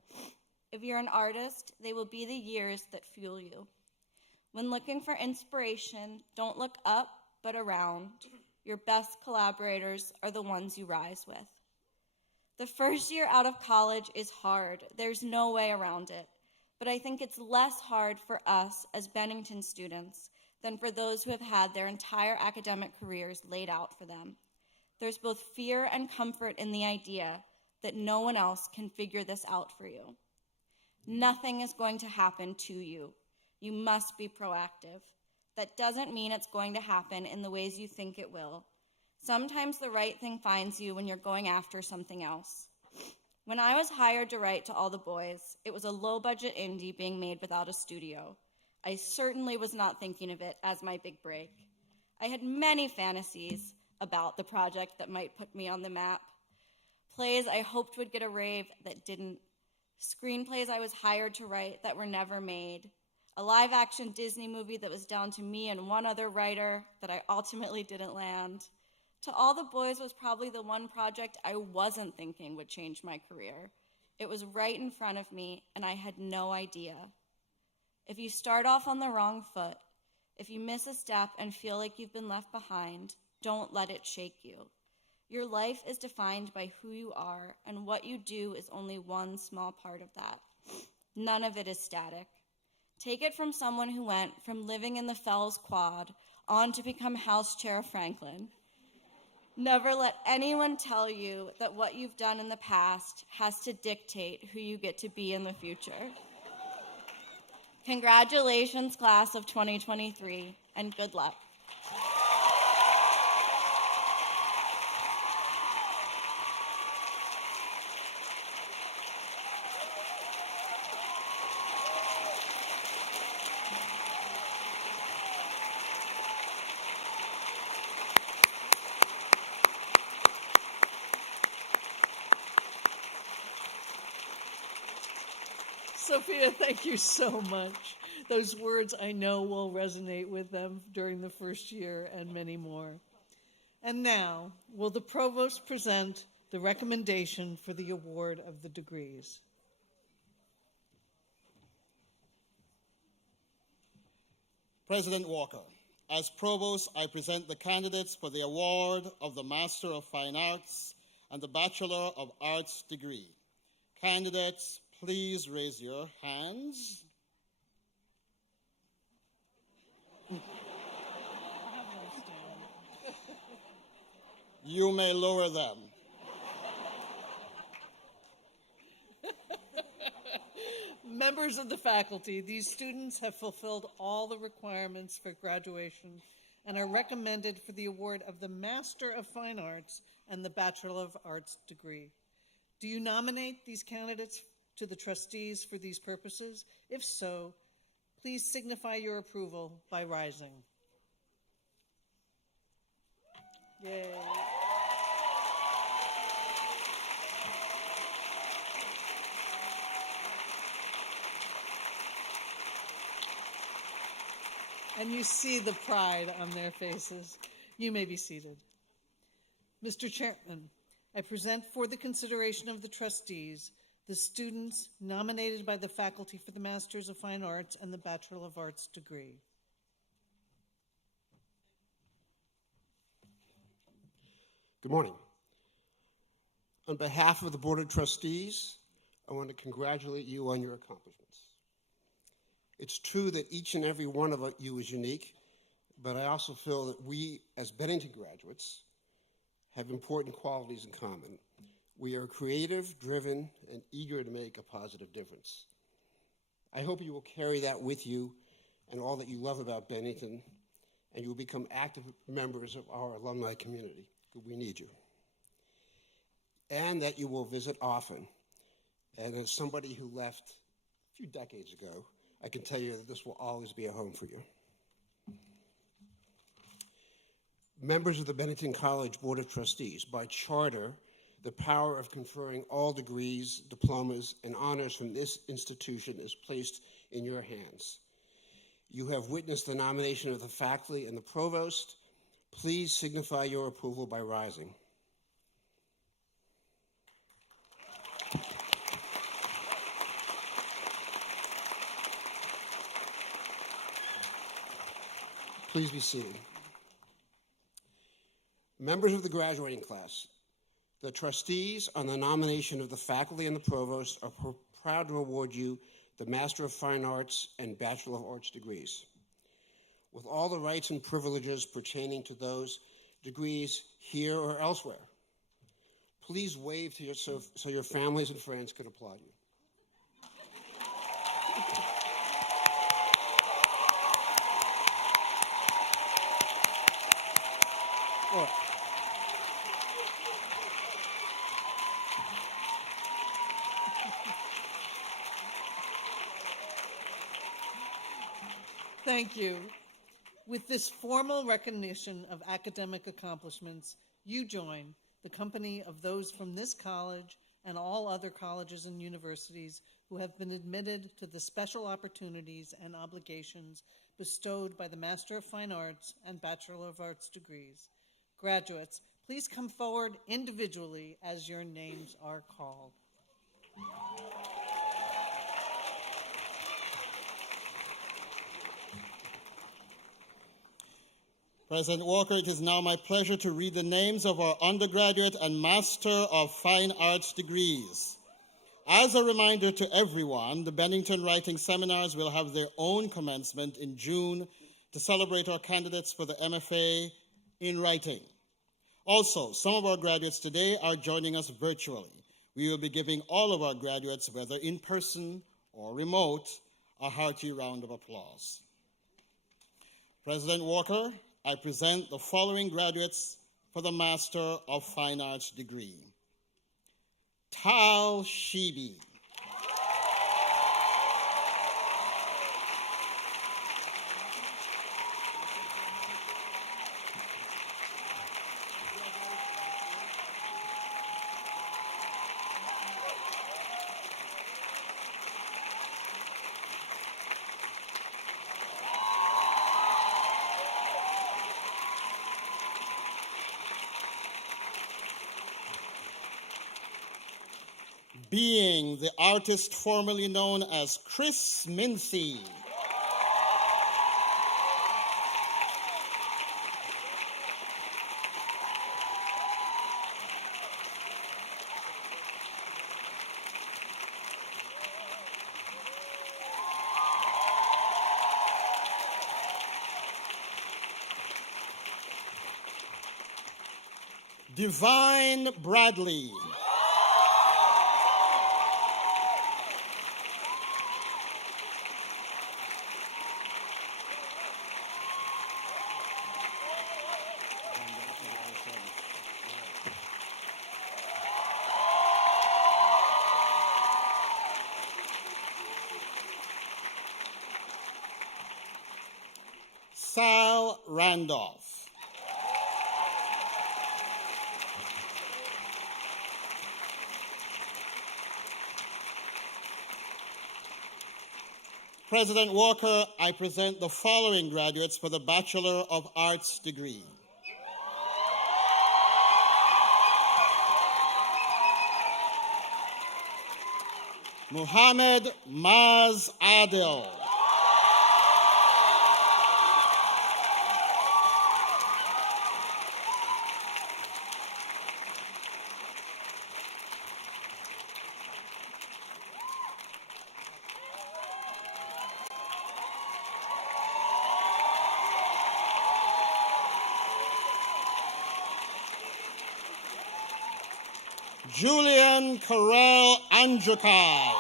If you're an artist, they will be the years that fuel you. When looking for inspiration, don't look up, but around. Your best collaborators are the ones you rise with. The first year out of college is hard. There's no way around it. But I think it's less hard for us as Bennington students than for those who have had their entire academic careers laid out for them. There's both fear and comfort in the idea that no one else can figure this out for you. Nothing is going to happen to you. You must be proactive. That doesn't mean it's going to happen in the ways you think it will. Sometimes the right thing finds you when you're going after something else. When I was hired to write To All the Boys, it was a low-budget indie being made without a studio. I certainly was not thinking of it as my big break. I had many fantasies about the project that might put me on the map. Plays I hoped would get a rave that didn't. Screenplays I was hired to write that were never made. A live-action Disney movie that was down to me and one other writer that I ultimately didn't land. To All the Boys was probably the one project I wasn't thinking would change my career. It was right in front of me, and I had no idea. If you start off on the wrong foot, if you miss a step and feel like you've been left behind, don't let it shake you. Your life is defined by who you are, and what you do is only one small part of that. None of it is static. Take it from someone who went from living in the Fells Quad on to become House Chair of Franklin. Never let anyone tell you that what you've done in the past has to dictate who you get to be in the future. Congratulations, class of 2023, and good luck. Sofia, thank you so much. Those words I know will resonate with them during the first year and many more. And now, will the provost present the recommendation for the award of the degrees? President Walker, as provost, I present the candidates for the award of the Master of Fine Arts and the Bachelor of Arts degree. Candidates, please raise your hands. You may lower them. Members of the faculty, these students have fulfilled all the requirements for graduation and are recommended for the award of the Master of Fine Arts and the Bachelor of Arts degree. Do you nominate these candidates to the trustees for these purposes? If so, please signify your approval by rising. Yay. And you see the pride on their faces. You may be seated. Mr. Chairman, I present for the consideration of the trustees the students nominated by the faculty for the Masters of Fine Arts and the Bachelor of Arts degree. Good morning. On behalf of the Board of Trustees, I want to congratulate you on your accomplishments. It's true that each and every one of you is unique, but I also feel that we, as Bennington graduates, have important qualities in common. We are creative, driven, and eager to make a positive difference. I hope you will carry that with you and all that you love about Bennington, and you will become active members of our alumni community. We need you. And that you will visit often. And as somebody who left a few decades ago, I can tell you that this will always be a home for you. Members of the Bennington College Board of Trustees, by charter, the power of conferring all degrees, diplomas, and honors from this institution is placed in your hands. You have witnessed the nomination of the faculty and the provost. Please signify your approval by rising. Please be seated. Members of the graduating class, the trustees on the nomination of the faculty and the provost are proud to award you the Master of Fine Arts and Bachelor of Arts degrees. With all the rights and privileges pertaining to those degrees here or elsewhere. Please wave to yourself so your families and friends can applaud you. Thank you. With this formal recognition of academic accomplishments, you join the company of those from this college and all other colleges and universities who have been admitted to the special opportunities and obligations bestowed by the Master of Fine Arts and Bachelor of Arts degrees. Graduates, please come forward individually as your names are called. President Walker, it is now my pleasure to read the names of our undergraduate and Master of Fine Arts degrees. As a reminder to everyone, the Bennington Writing Seminars will have their own commencement in June to celebrate our candidates for the MFA in Writing. Also, some of our graduates today are joining us virtually. We will be giving all of our graduates, whether in person or remote, a hearty round of applause. President Walker, I present the following graduates for the Master of Fine Arts degree. Tal Shibi. Being the artist formerly known as Chris Mincy. Divine Bradley. Sal Randolph. President Walker, I present the following graduates for the Bachelor of Arts degree. Muhammad Maz Adil. Julian Carell Andrikai.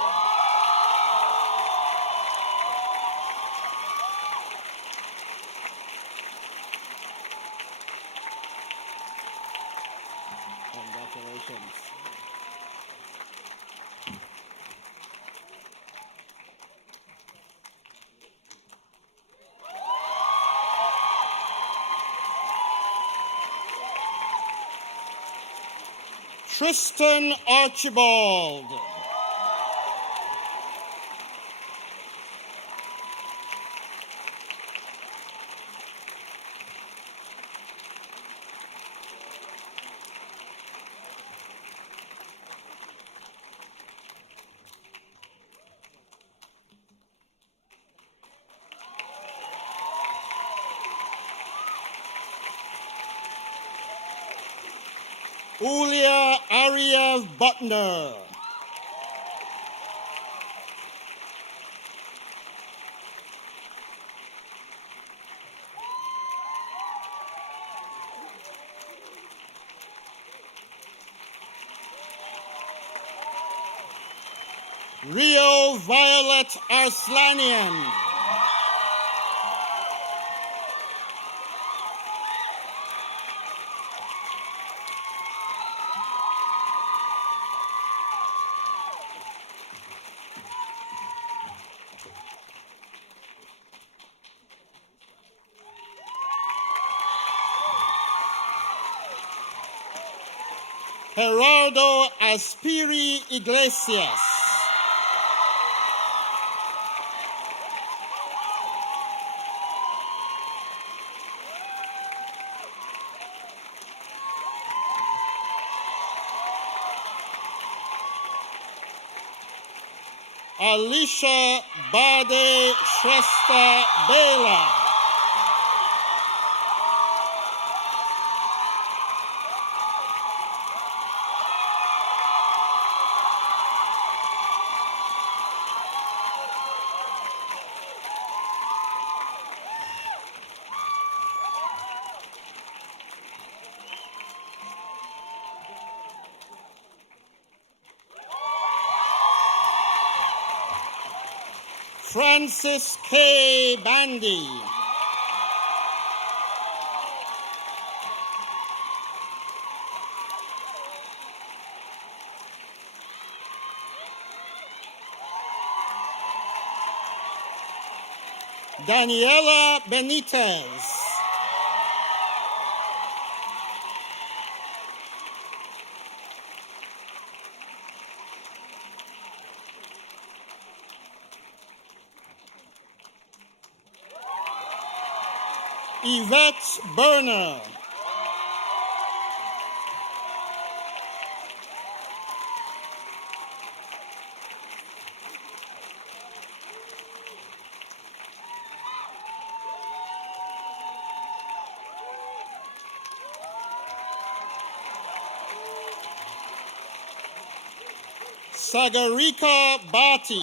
Congratulations. Tristan Archibald. Ulia Ariev Butner. Rio Violet Arslanian. Gerardo Aspiri Iglesias. Alicia Bade Shrestha Bela. Francis K. Bandy. Daniela Benitez. Yvette Berner. Sagarika Bhatti.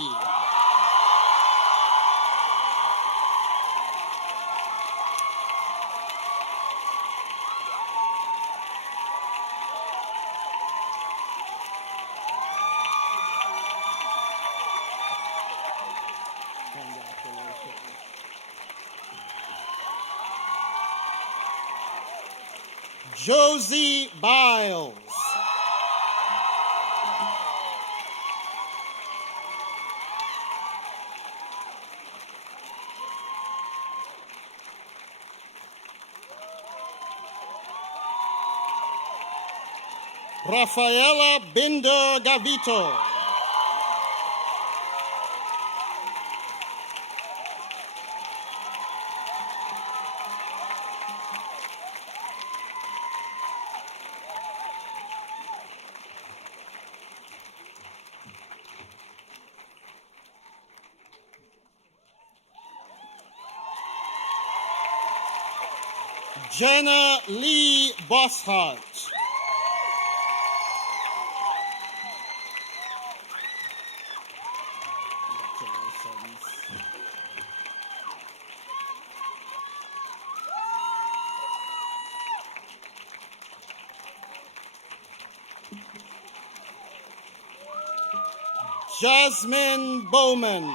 Josie Biles. Rafaela Binder Gavito. Jenna Lee Bosshart. Jasmine Bowman.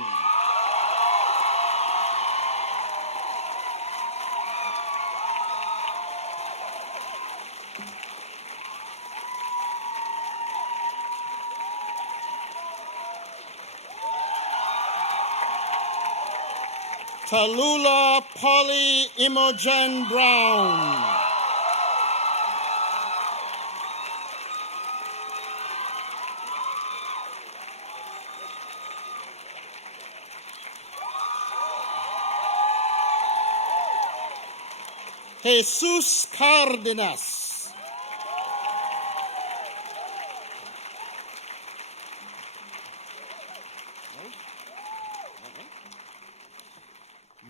Tallulah Polly Imogen Brown. Jesus Cardenas.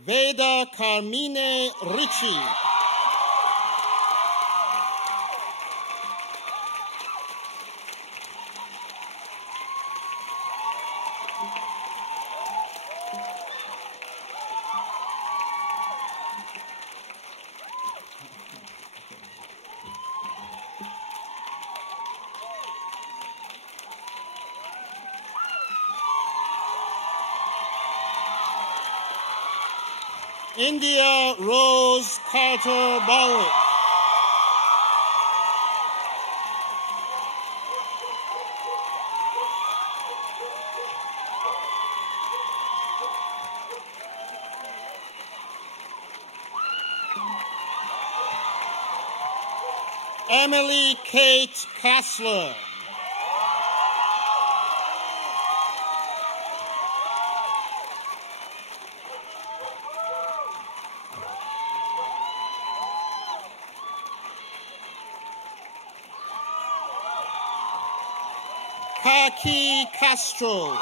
Veda Carmine Ricci. India Rose Carter Bowick. Emily Kate Kassler. Kaki Castro.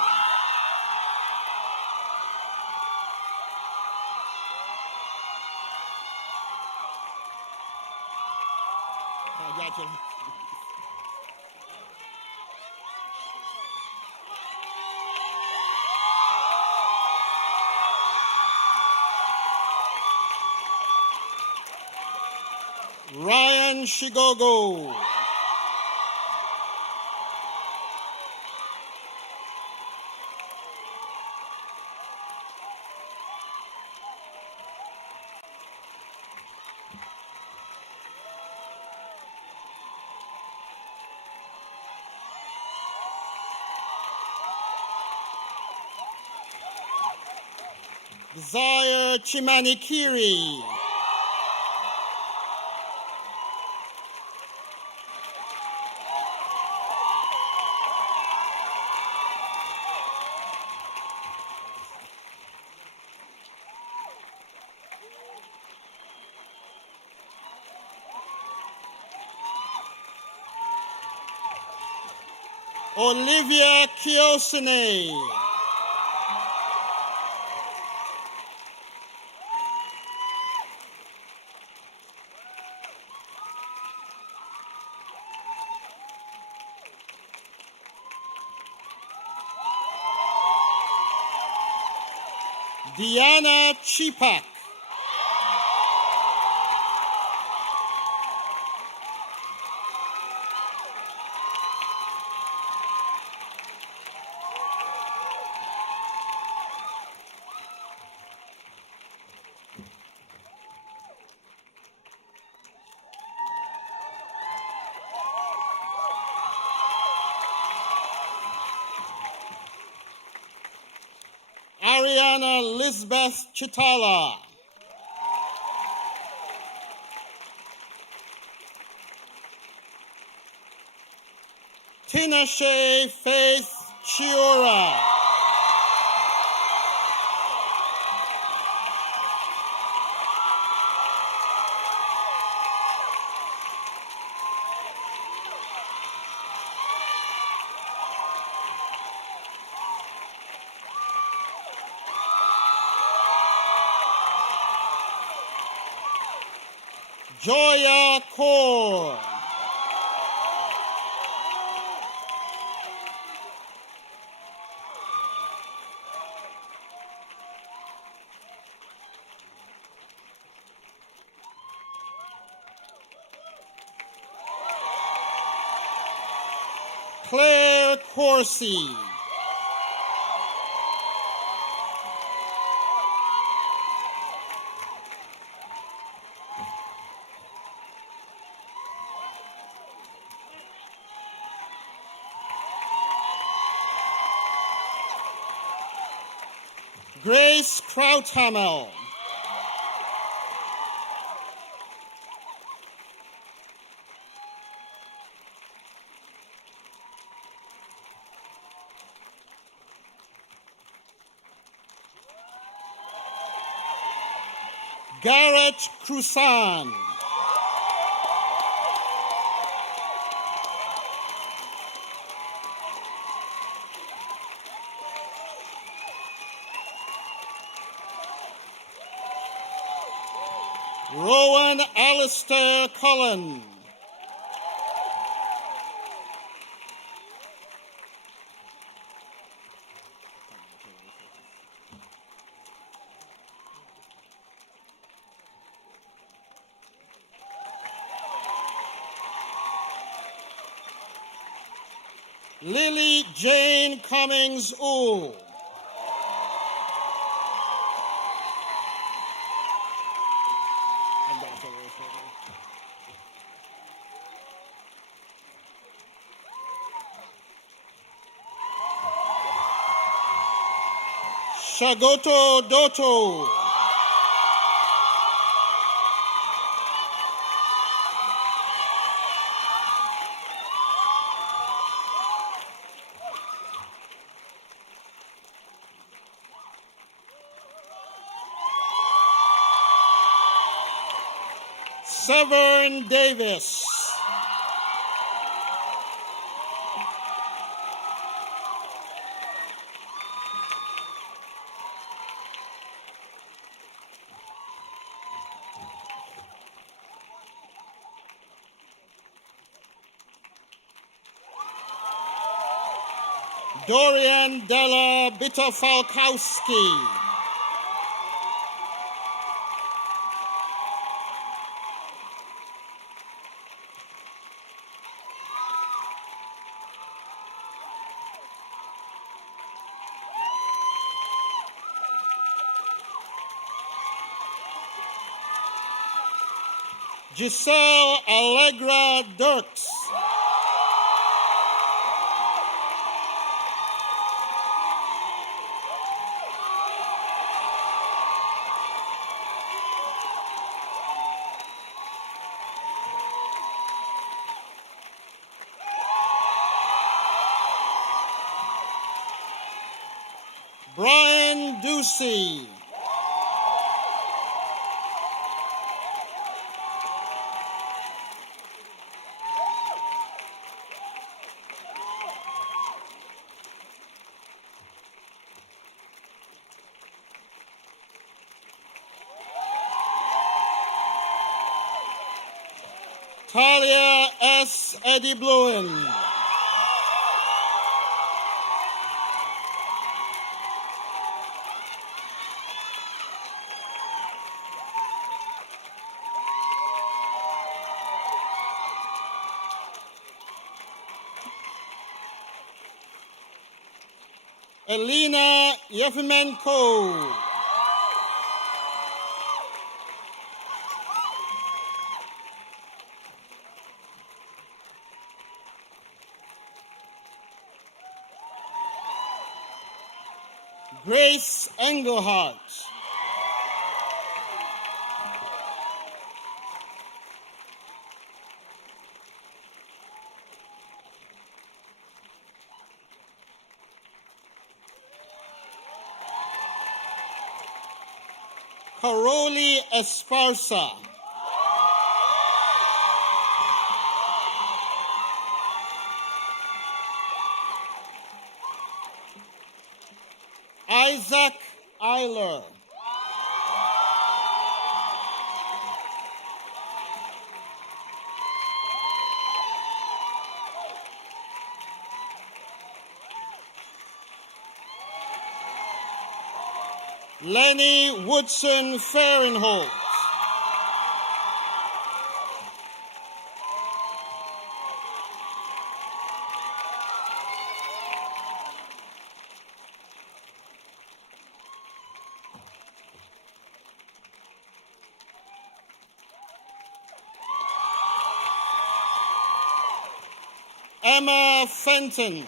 Congratulations. Ryan Shigogo. Desire Chimanikiri. Olivia Kiosine. Diana Chipak. Ariana Lisbeth Chitala. Tinashe Faith Chiora. Joya Kaur. Claire Corsi. Grace Krauthamel. Garrett Crusan. Rowan Alistair Cullen. Lily Jane Cummings Ool. Shagoto Doto. Severn Davis. Dorian Della Bitterfalkowski. Giselle Allegra Dirks. Brian Ducey. Talia S. Eddie Bluen. Elena Yefimenko. Grace Engelhardt. Caroli Esparza. Isaac Eiler. Lenny Woodson Fahrenholt. Emma Fenton.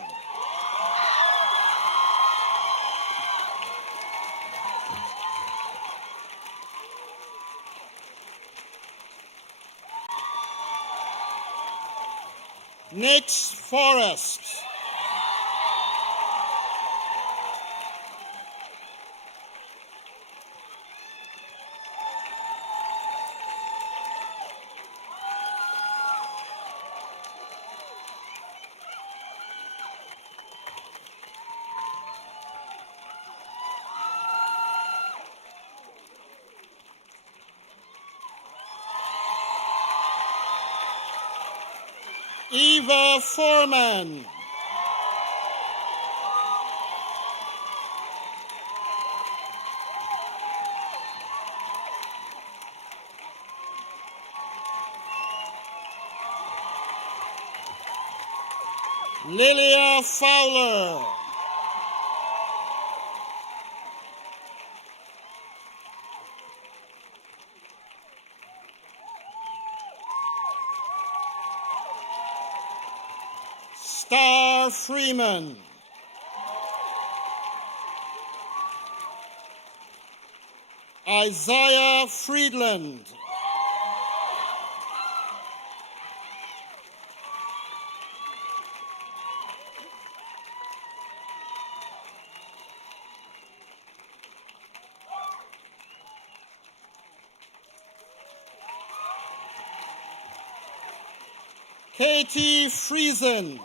Nix Forrest. Eva Foreman. Lilia Fowler. Star Freeman. Isaiah Friedland. Katie Friesen.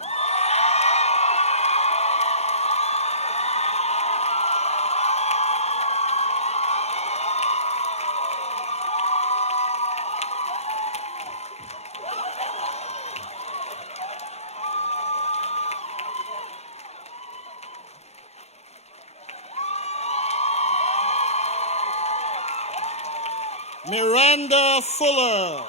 Miranda Fuller.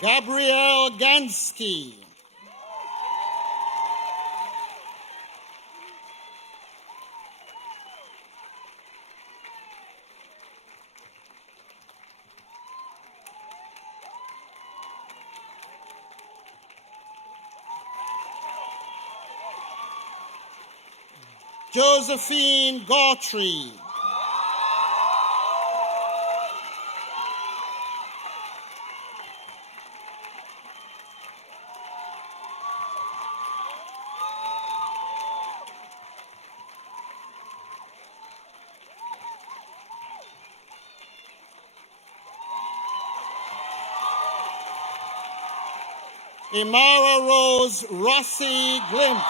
Gabrielle Gansky. Josephine Gautry. Imara Rose Rossi Glimp.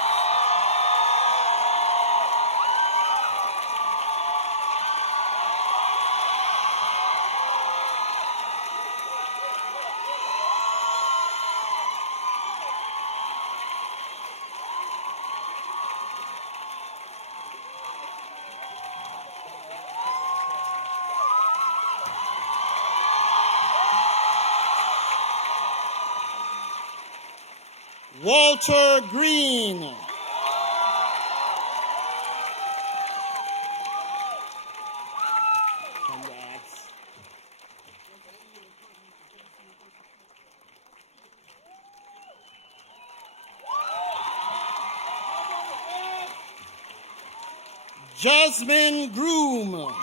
Walter Green. Congrats. Jasmine Groom.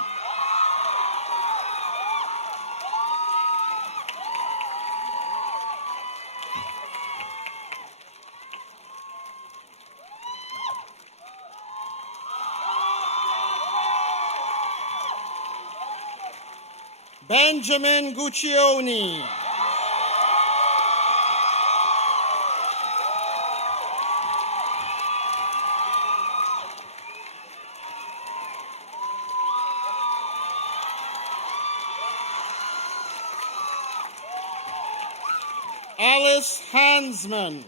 Benjamin Guccione. Alice Hansman.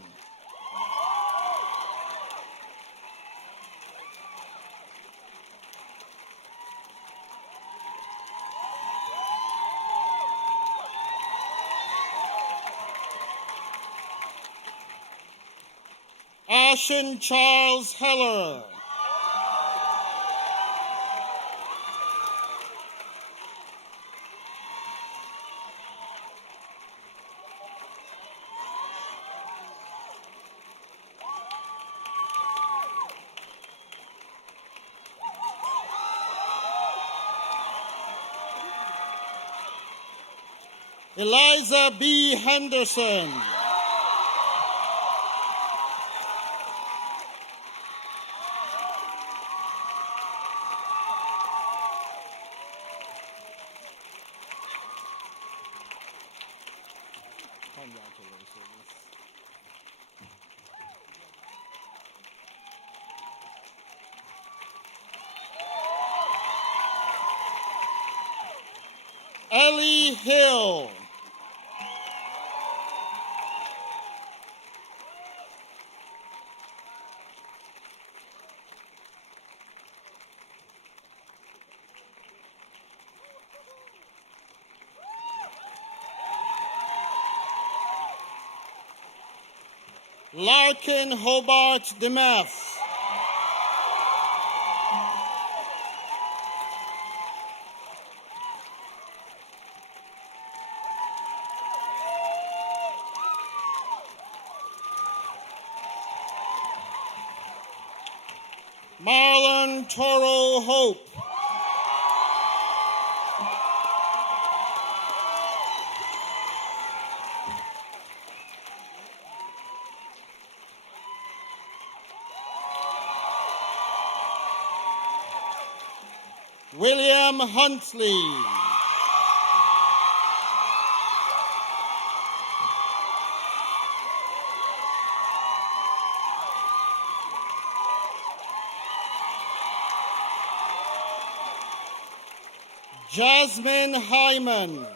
Ashen Charles Heller. Eliza B. Henderson. Congratulations. Ellie Hill. Larkin Hobart DeMeth. Marlon Toro Hope. William Huntley. Jasmine Hyman.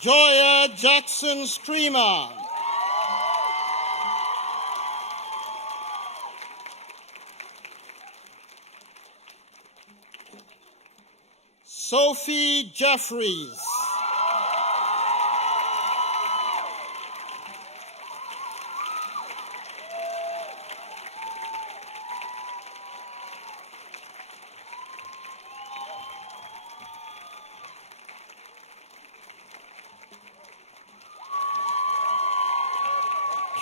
Joya Jackson Screamer. Sophie Jeffries.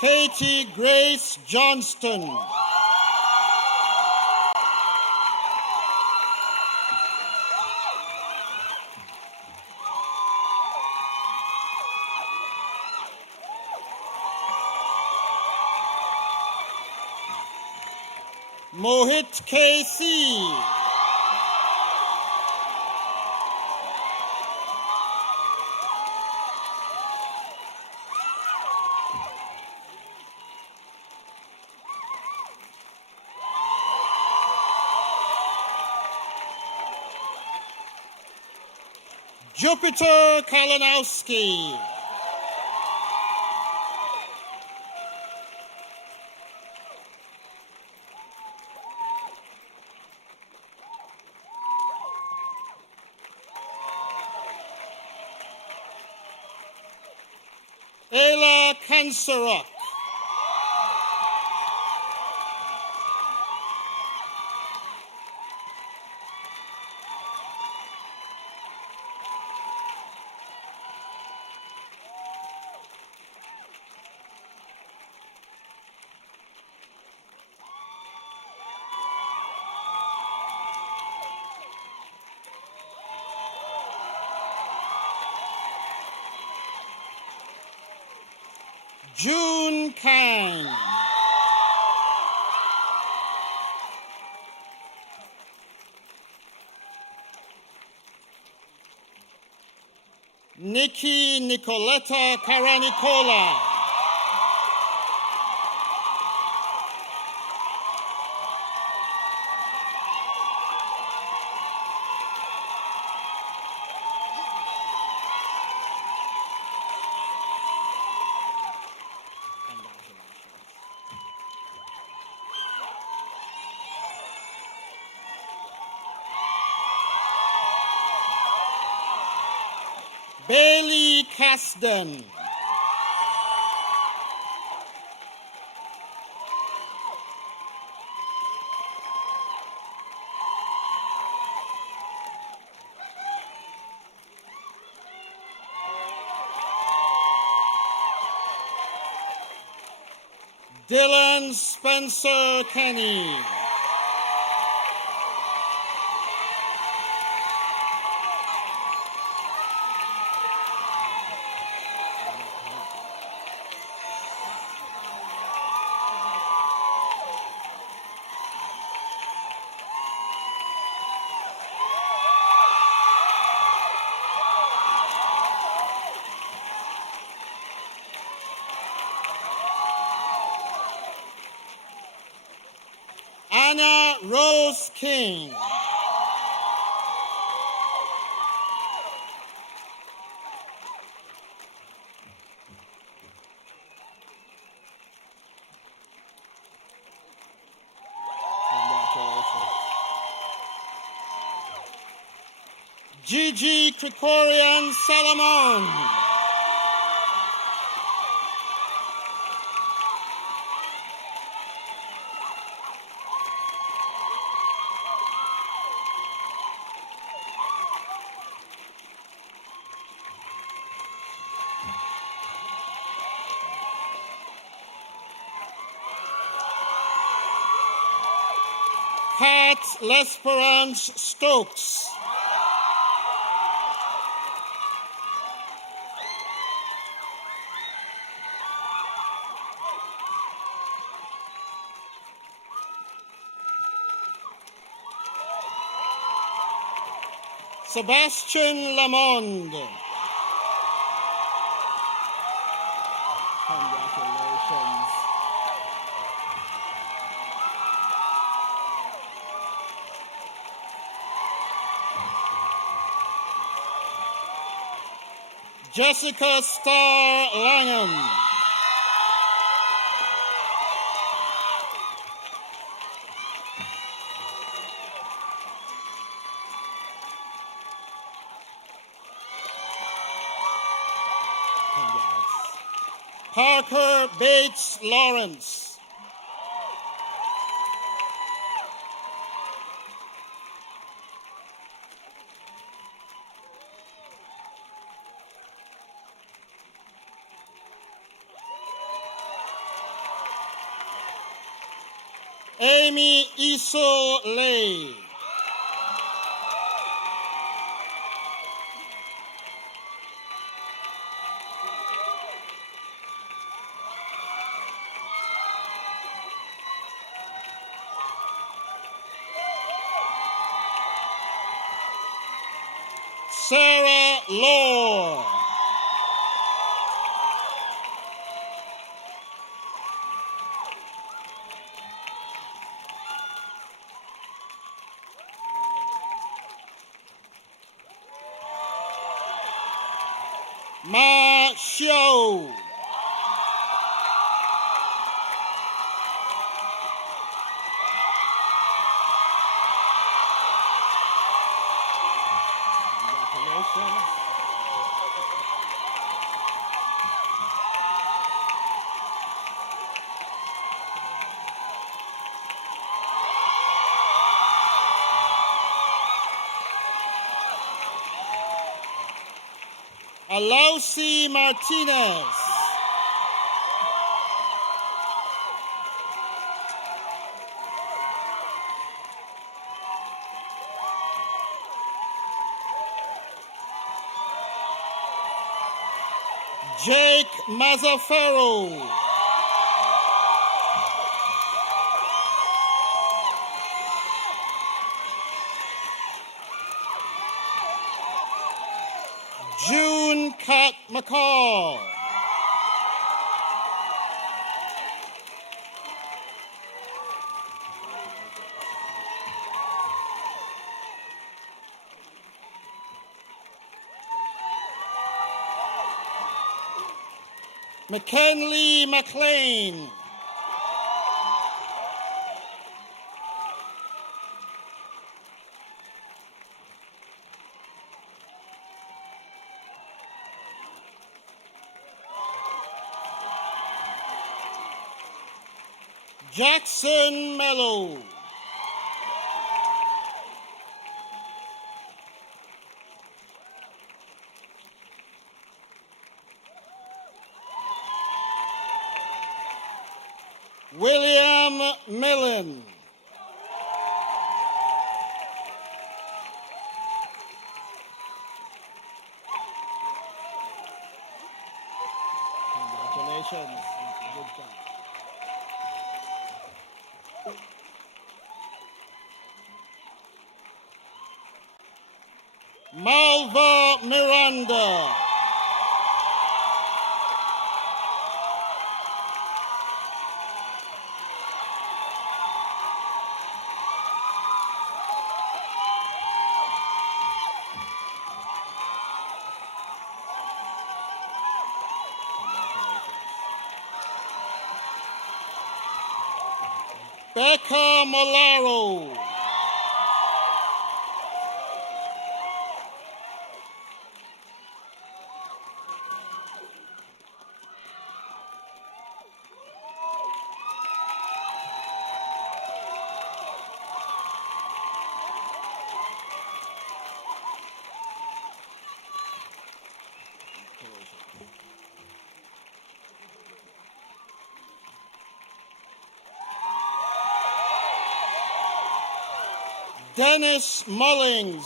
Katie Grace Johnston. Mohit K.C. Jupiter Kalinowski. Ayla Kansarak. June Kang. Nikki Nicoletta Caranicola. Bailey Casden. Dylan Spencer Kenny. Anna Rose King. Gigi Krikorian Salomon. Pat Lesperance Stokes. Sebastian Lamonde. Congratulations. Jessica Starr Langham. Parker Bates Lawrence. Amy Iso Lay. Sarah Lore. Ma Xiao. Congratulations. Alausi Martinez. Jake Mazzaferro. June Cat McCall. McKinley McLean. Jackson Mello. William Millen. Congratulations. Good job. Malva Miranda. Becca Molaro. Dennis Mullings.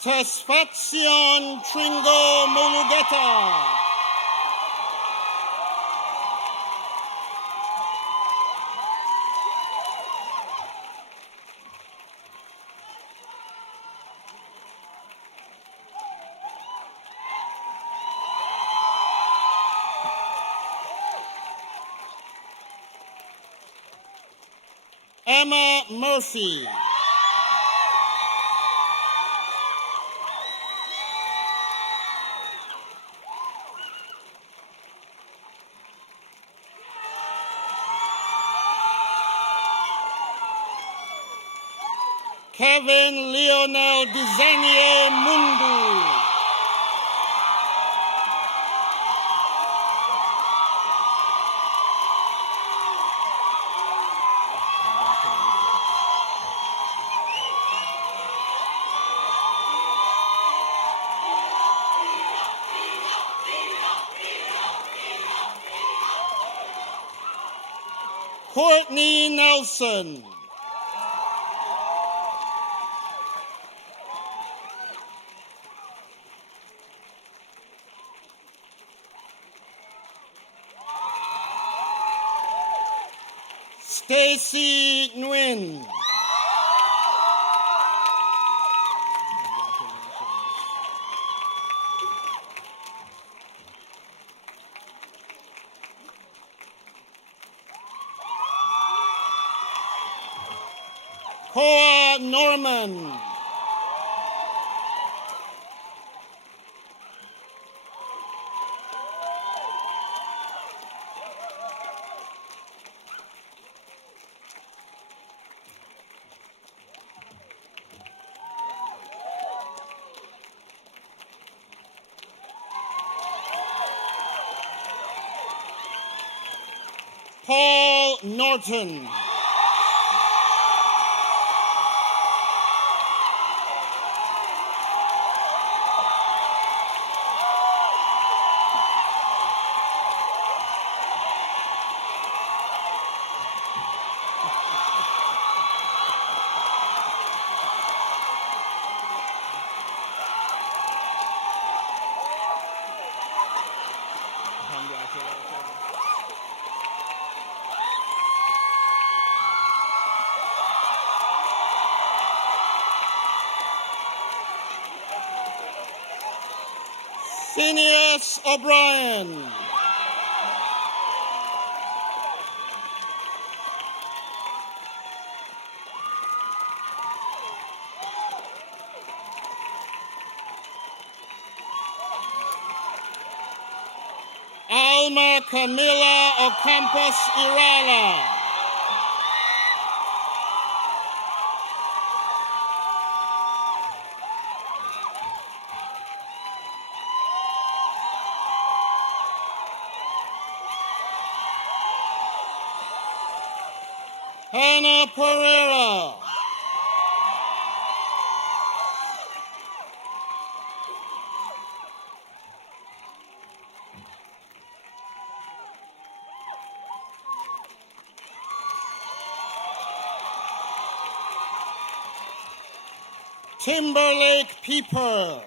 Tesfatsion Tringo Mulugeta. Emma Murphy. Kevin Lionel Dizanier Mundu. Courtney Nelson. Stacy Nguyen. Koa Norman. Paul Norton. Phineas O'Brien. Alma Camila Ocampos Irala. Hannah Pereira. Timberlake Pieper.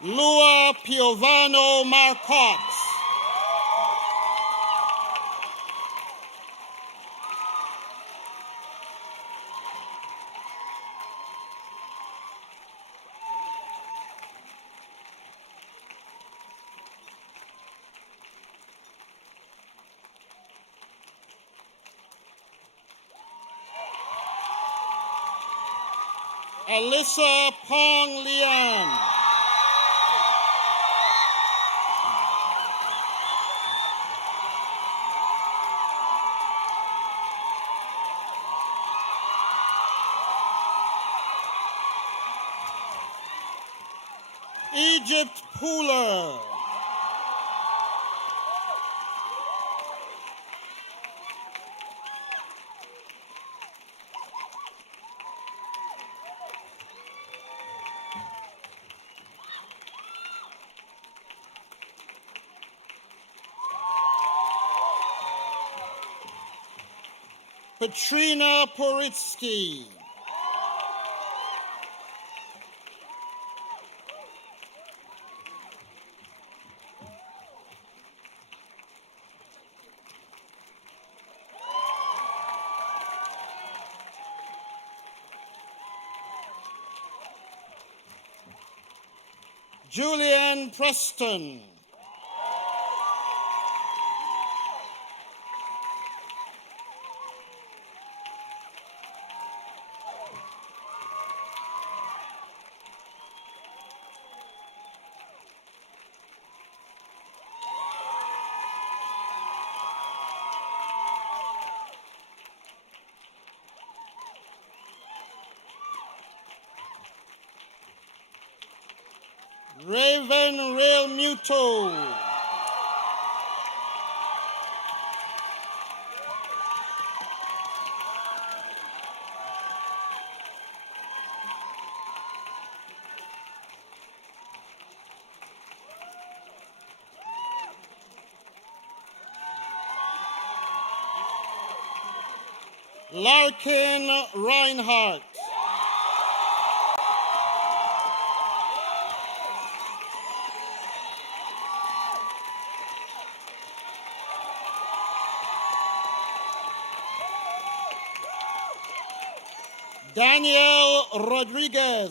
Lua Piovano Marcotte. Alyssa Pong Lian. Egypt Pooler. Katrina Poritsky. Julian Preston. Raven Real Muto. Larkin Reinhardt. Daniel Rodriguez.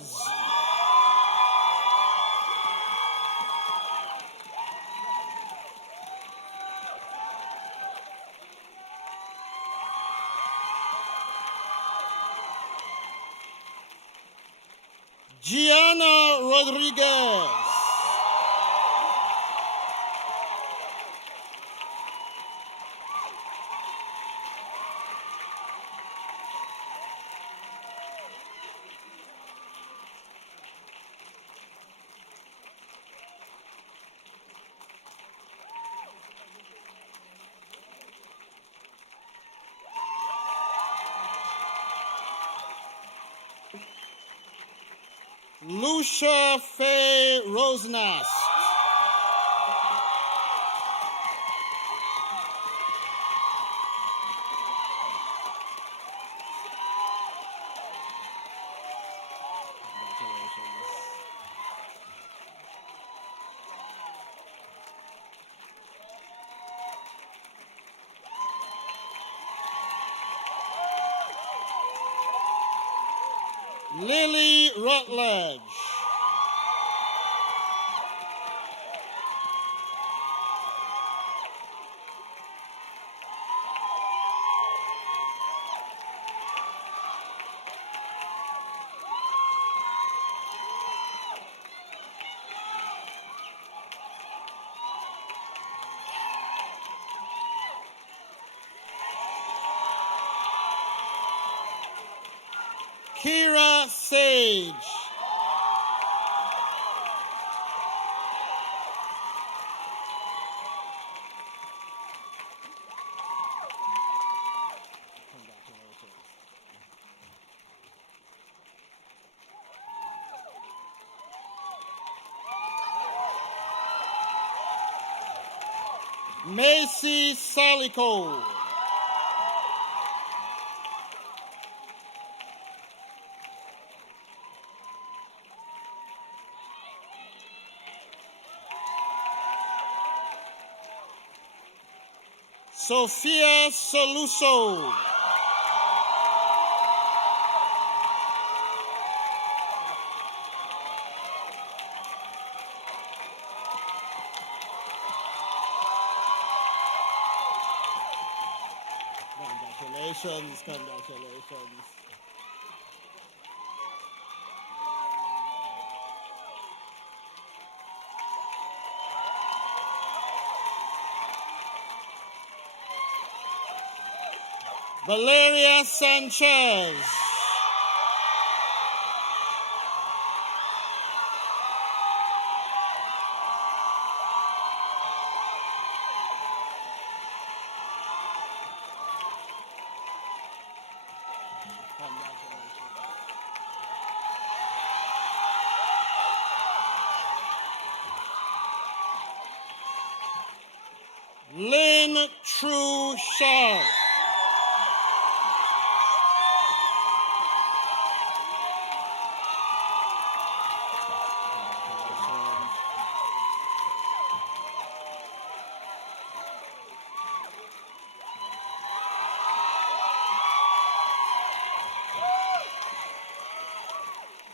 Gianna Rodriguez. Lucia Faye Rosenast. Lily Rutledge. Kira Sage. Macy Salico. Sofia Soluso. Congratulations, congratulations. Valeria Sanchez. Lynn True Shell.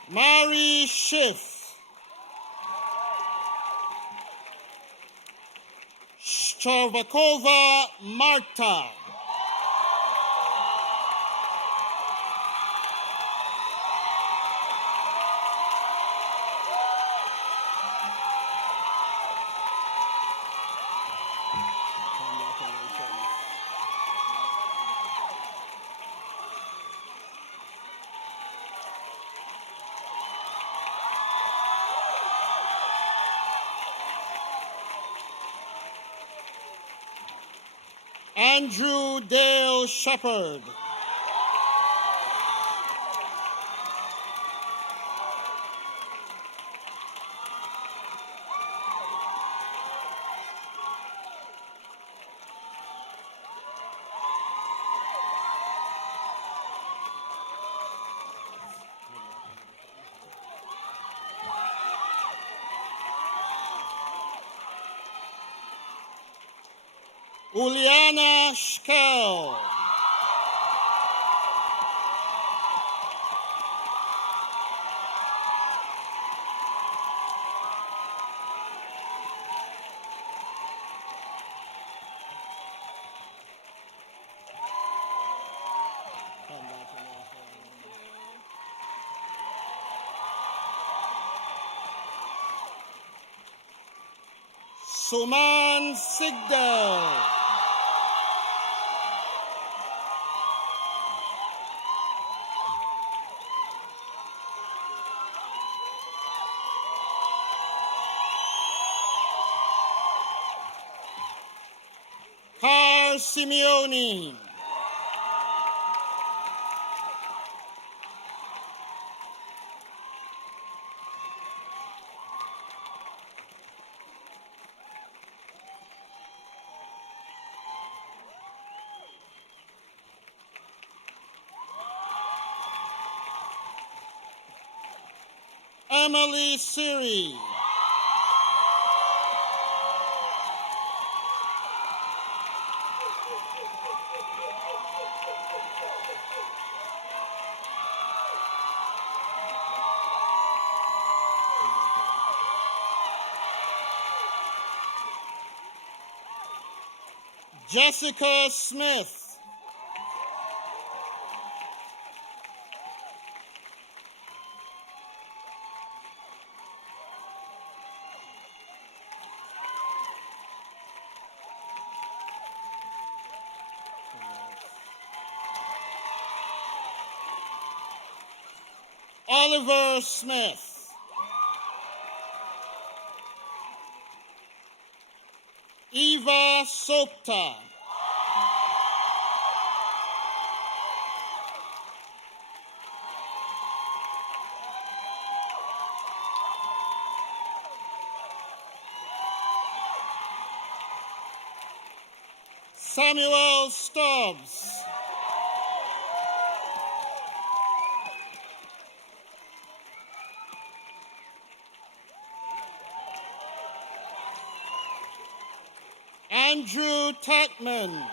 Mary Schiff. Shchervakova Marta. Andrew Dale Shepard. Uliana Schkel. Suman Sigdal. Carl Simeone. Emily Siri. Jessica Smith. Oliver Smith. Eva Sopta. Samuel Stubbs. Andrew Tatman.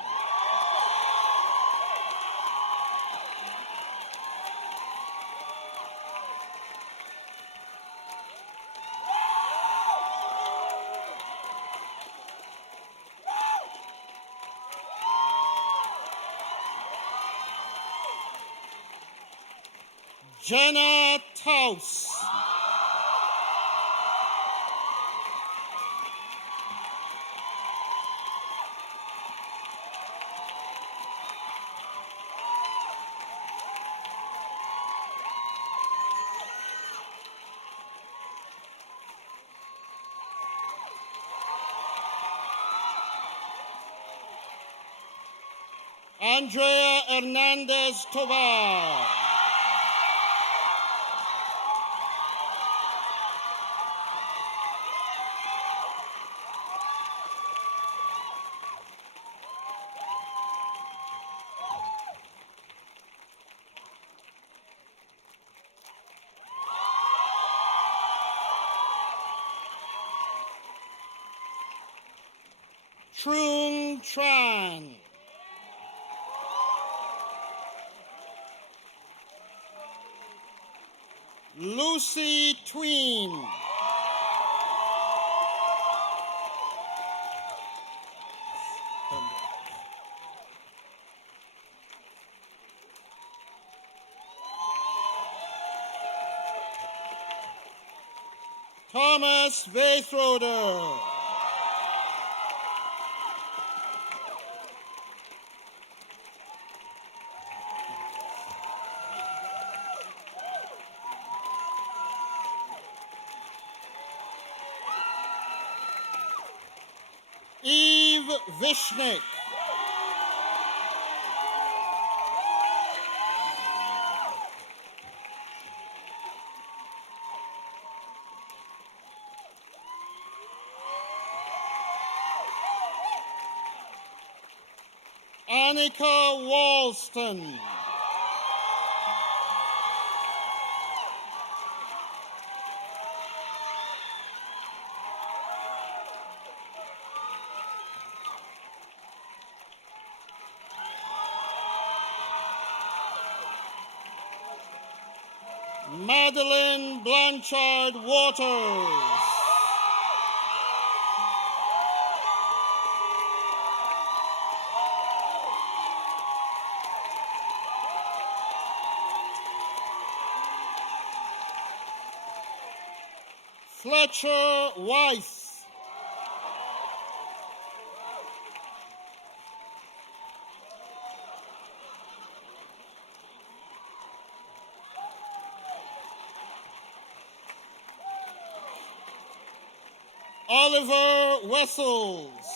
Jenna Taus. Andrea Hernandez Tovar. Trung Tran. Lucy Tween. Thomas Vaithroder. Eve Vishnik. Annika Walston. Madeline Blanchard Waters. Fletcher Weiss. Oliver Wessels.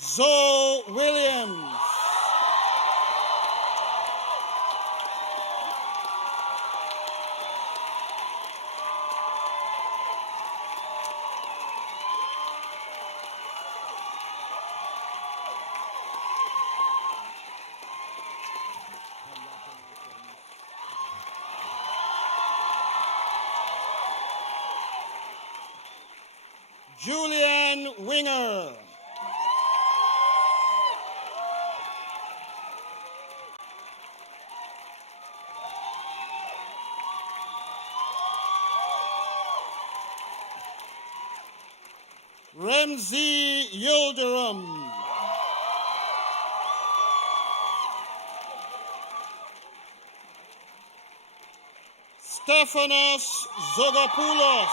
Zoe Williams. Julian Winger. Ramsey Yildirim. Stephanos Zogopoulos.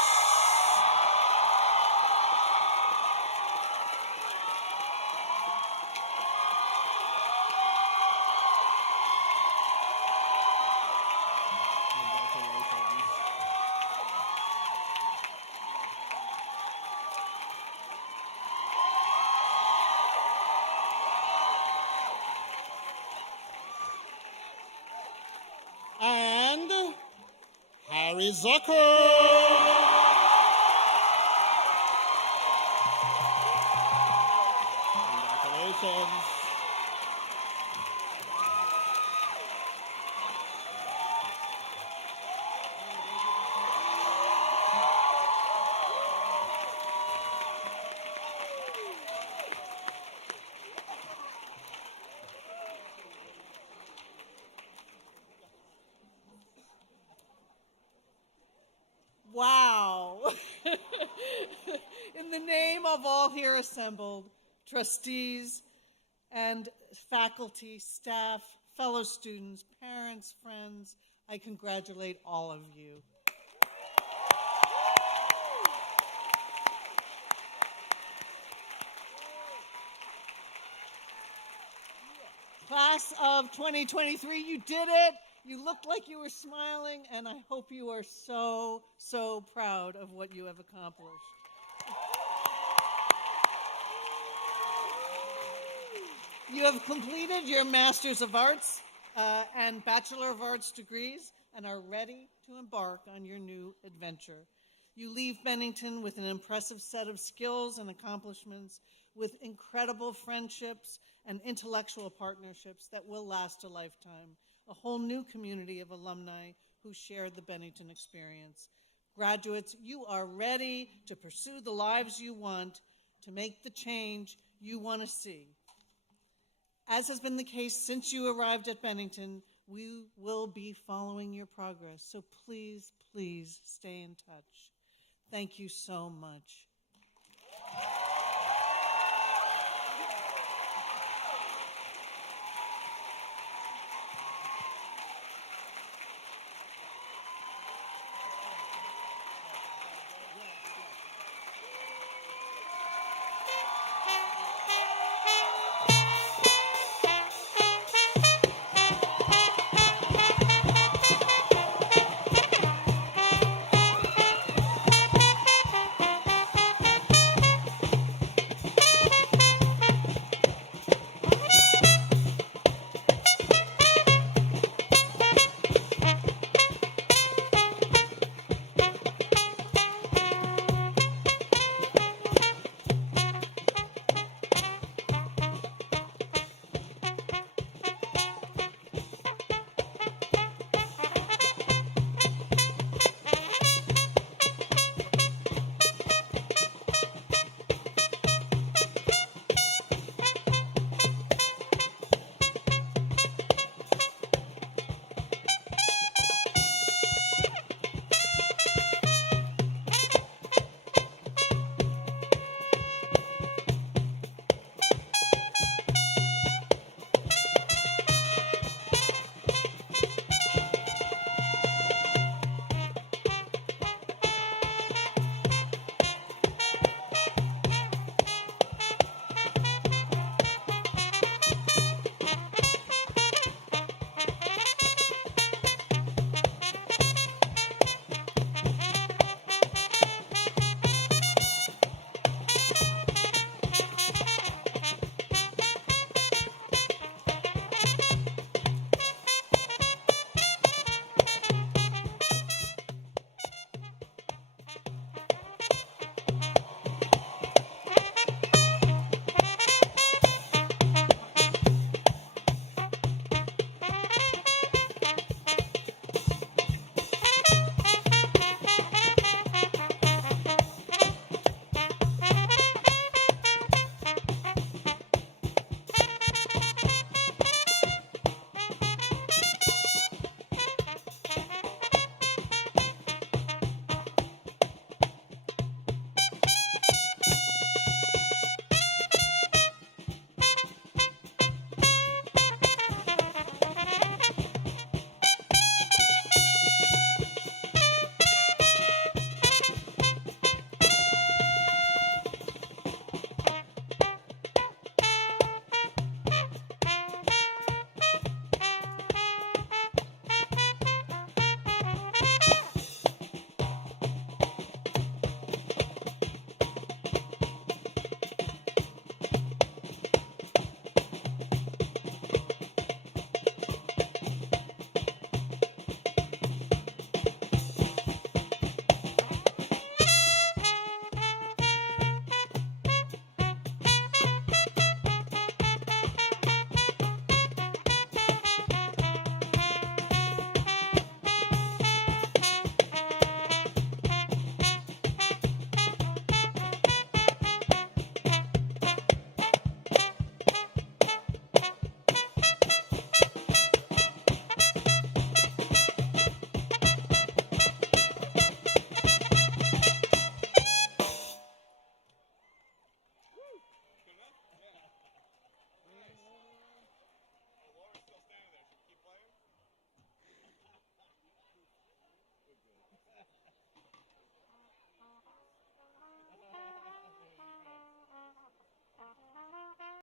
And Harry Zucker. Congratulations. Wow. In the name of all here assembled, trustees and faculty, staff, fellow students, parents, friends, I congratulate all of you. Class of 2023, you did it. You looked like you were smiling, and I hope you are so, so proud of what you have accomplished. You have completed your Master's of Arts and Bachelor of Arts degrees and are ready to embark on your new adventure. You leave Bennington with an impressive set of skills and accomplishments, with incredible friendships and intellectual partnerships that will last a lifetime, a whole new community of alumni who share the Bennington experience. Graduates, you are ready to pursue the lives you want, to make the change you want to see. As has been the case since you arrived at Bennington, we will be following your progress, so please, please stay in touch. Thank you so much.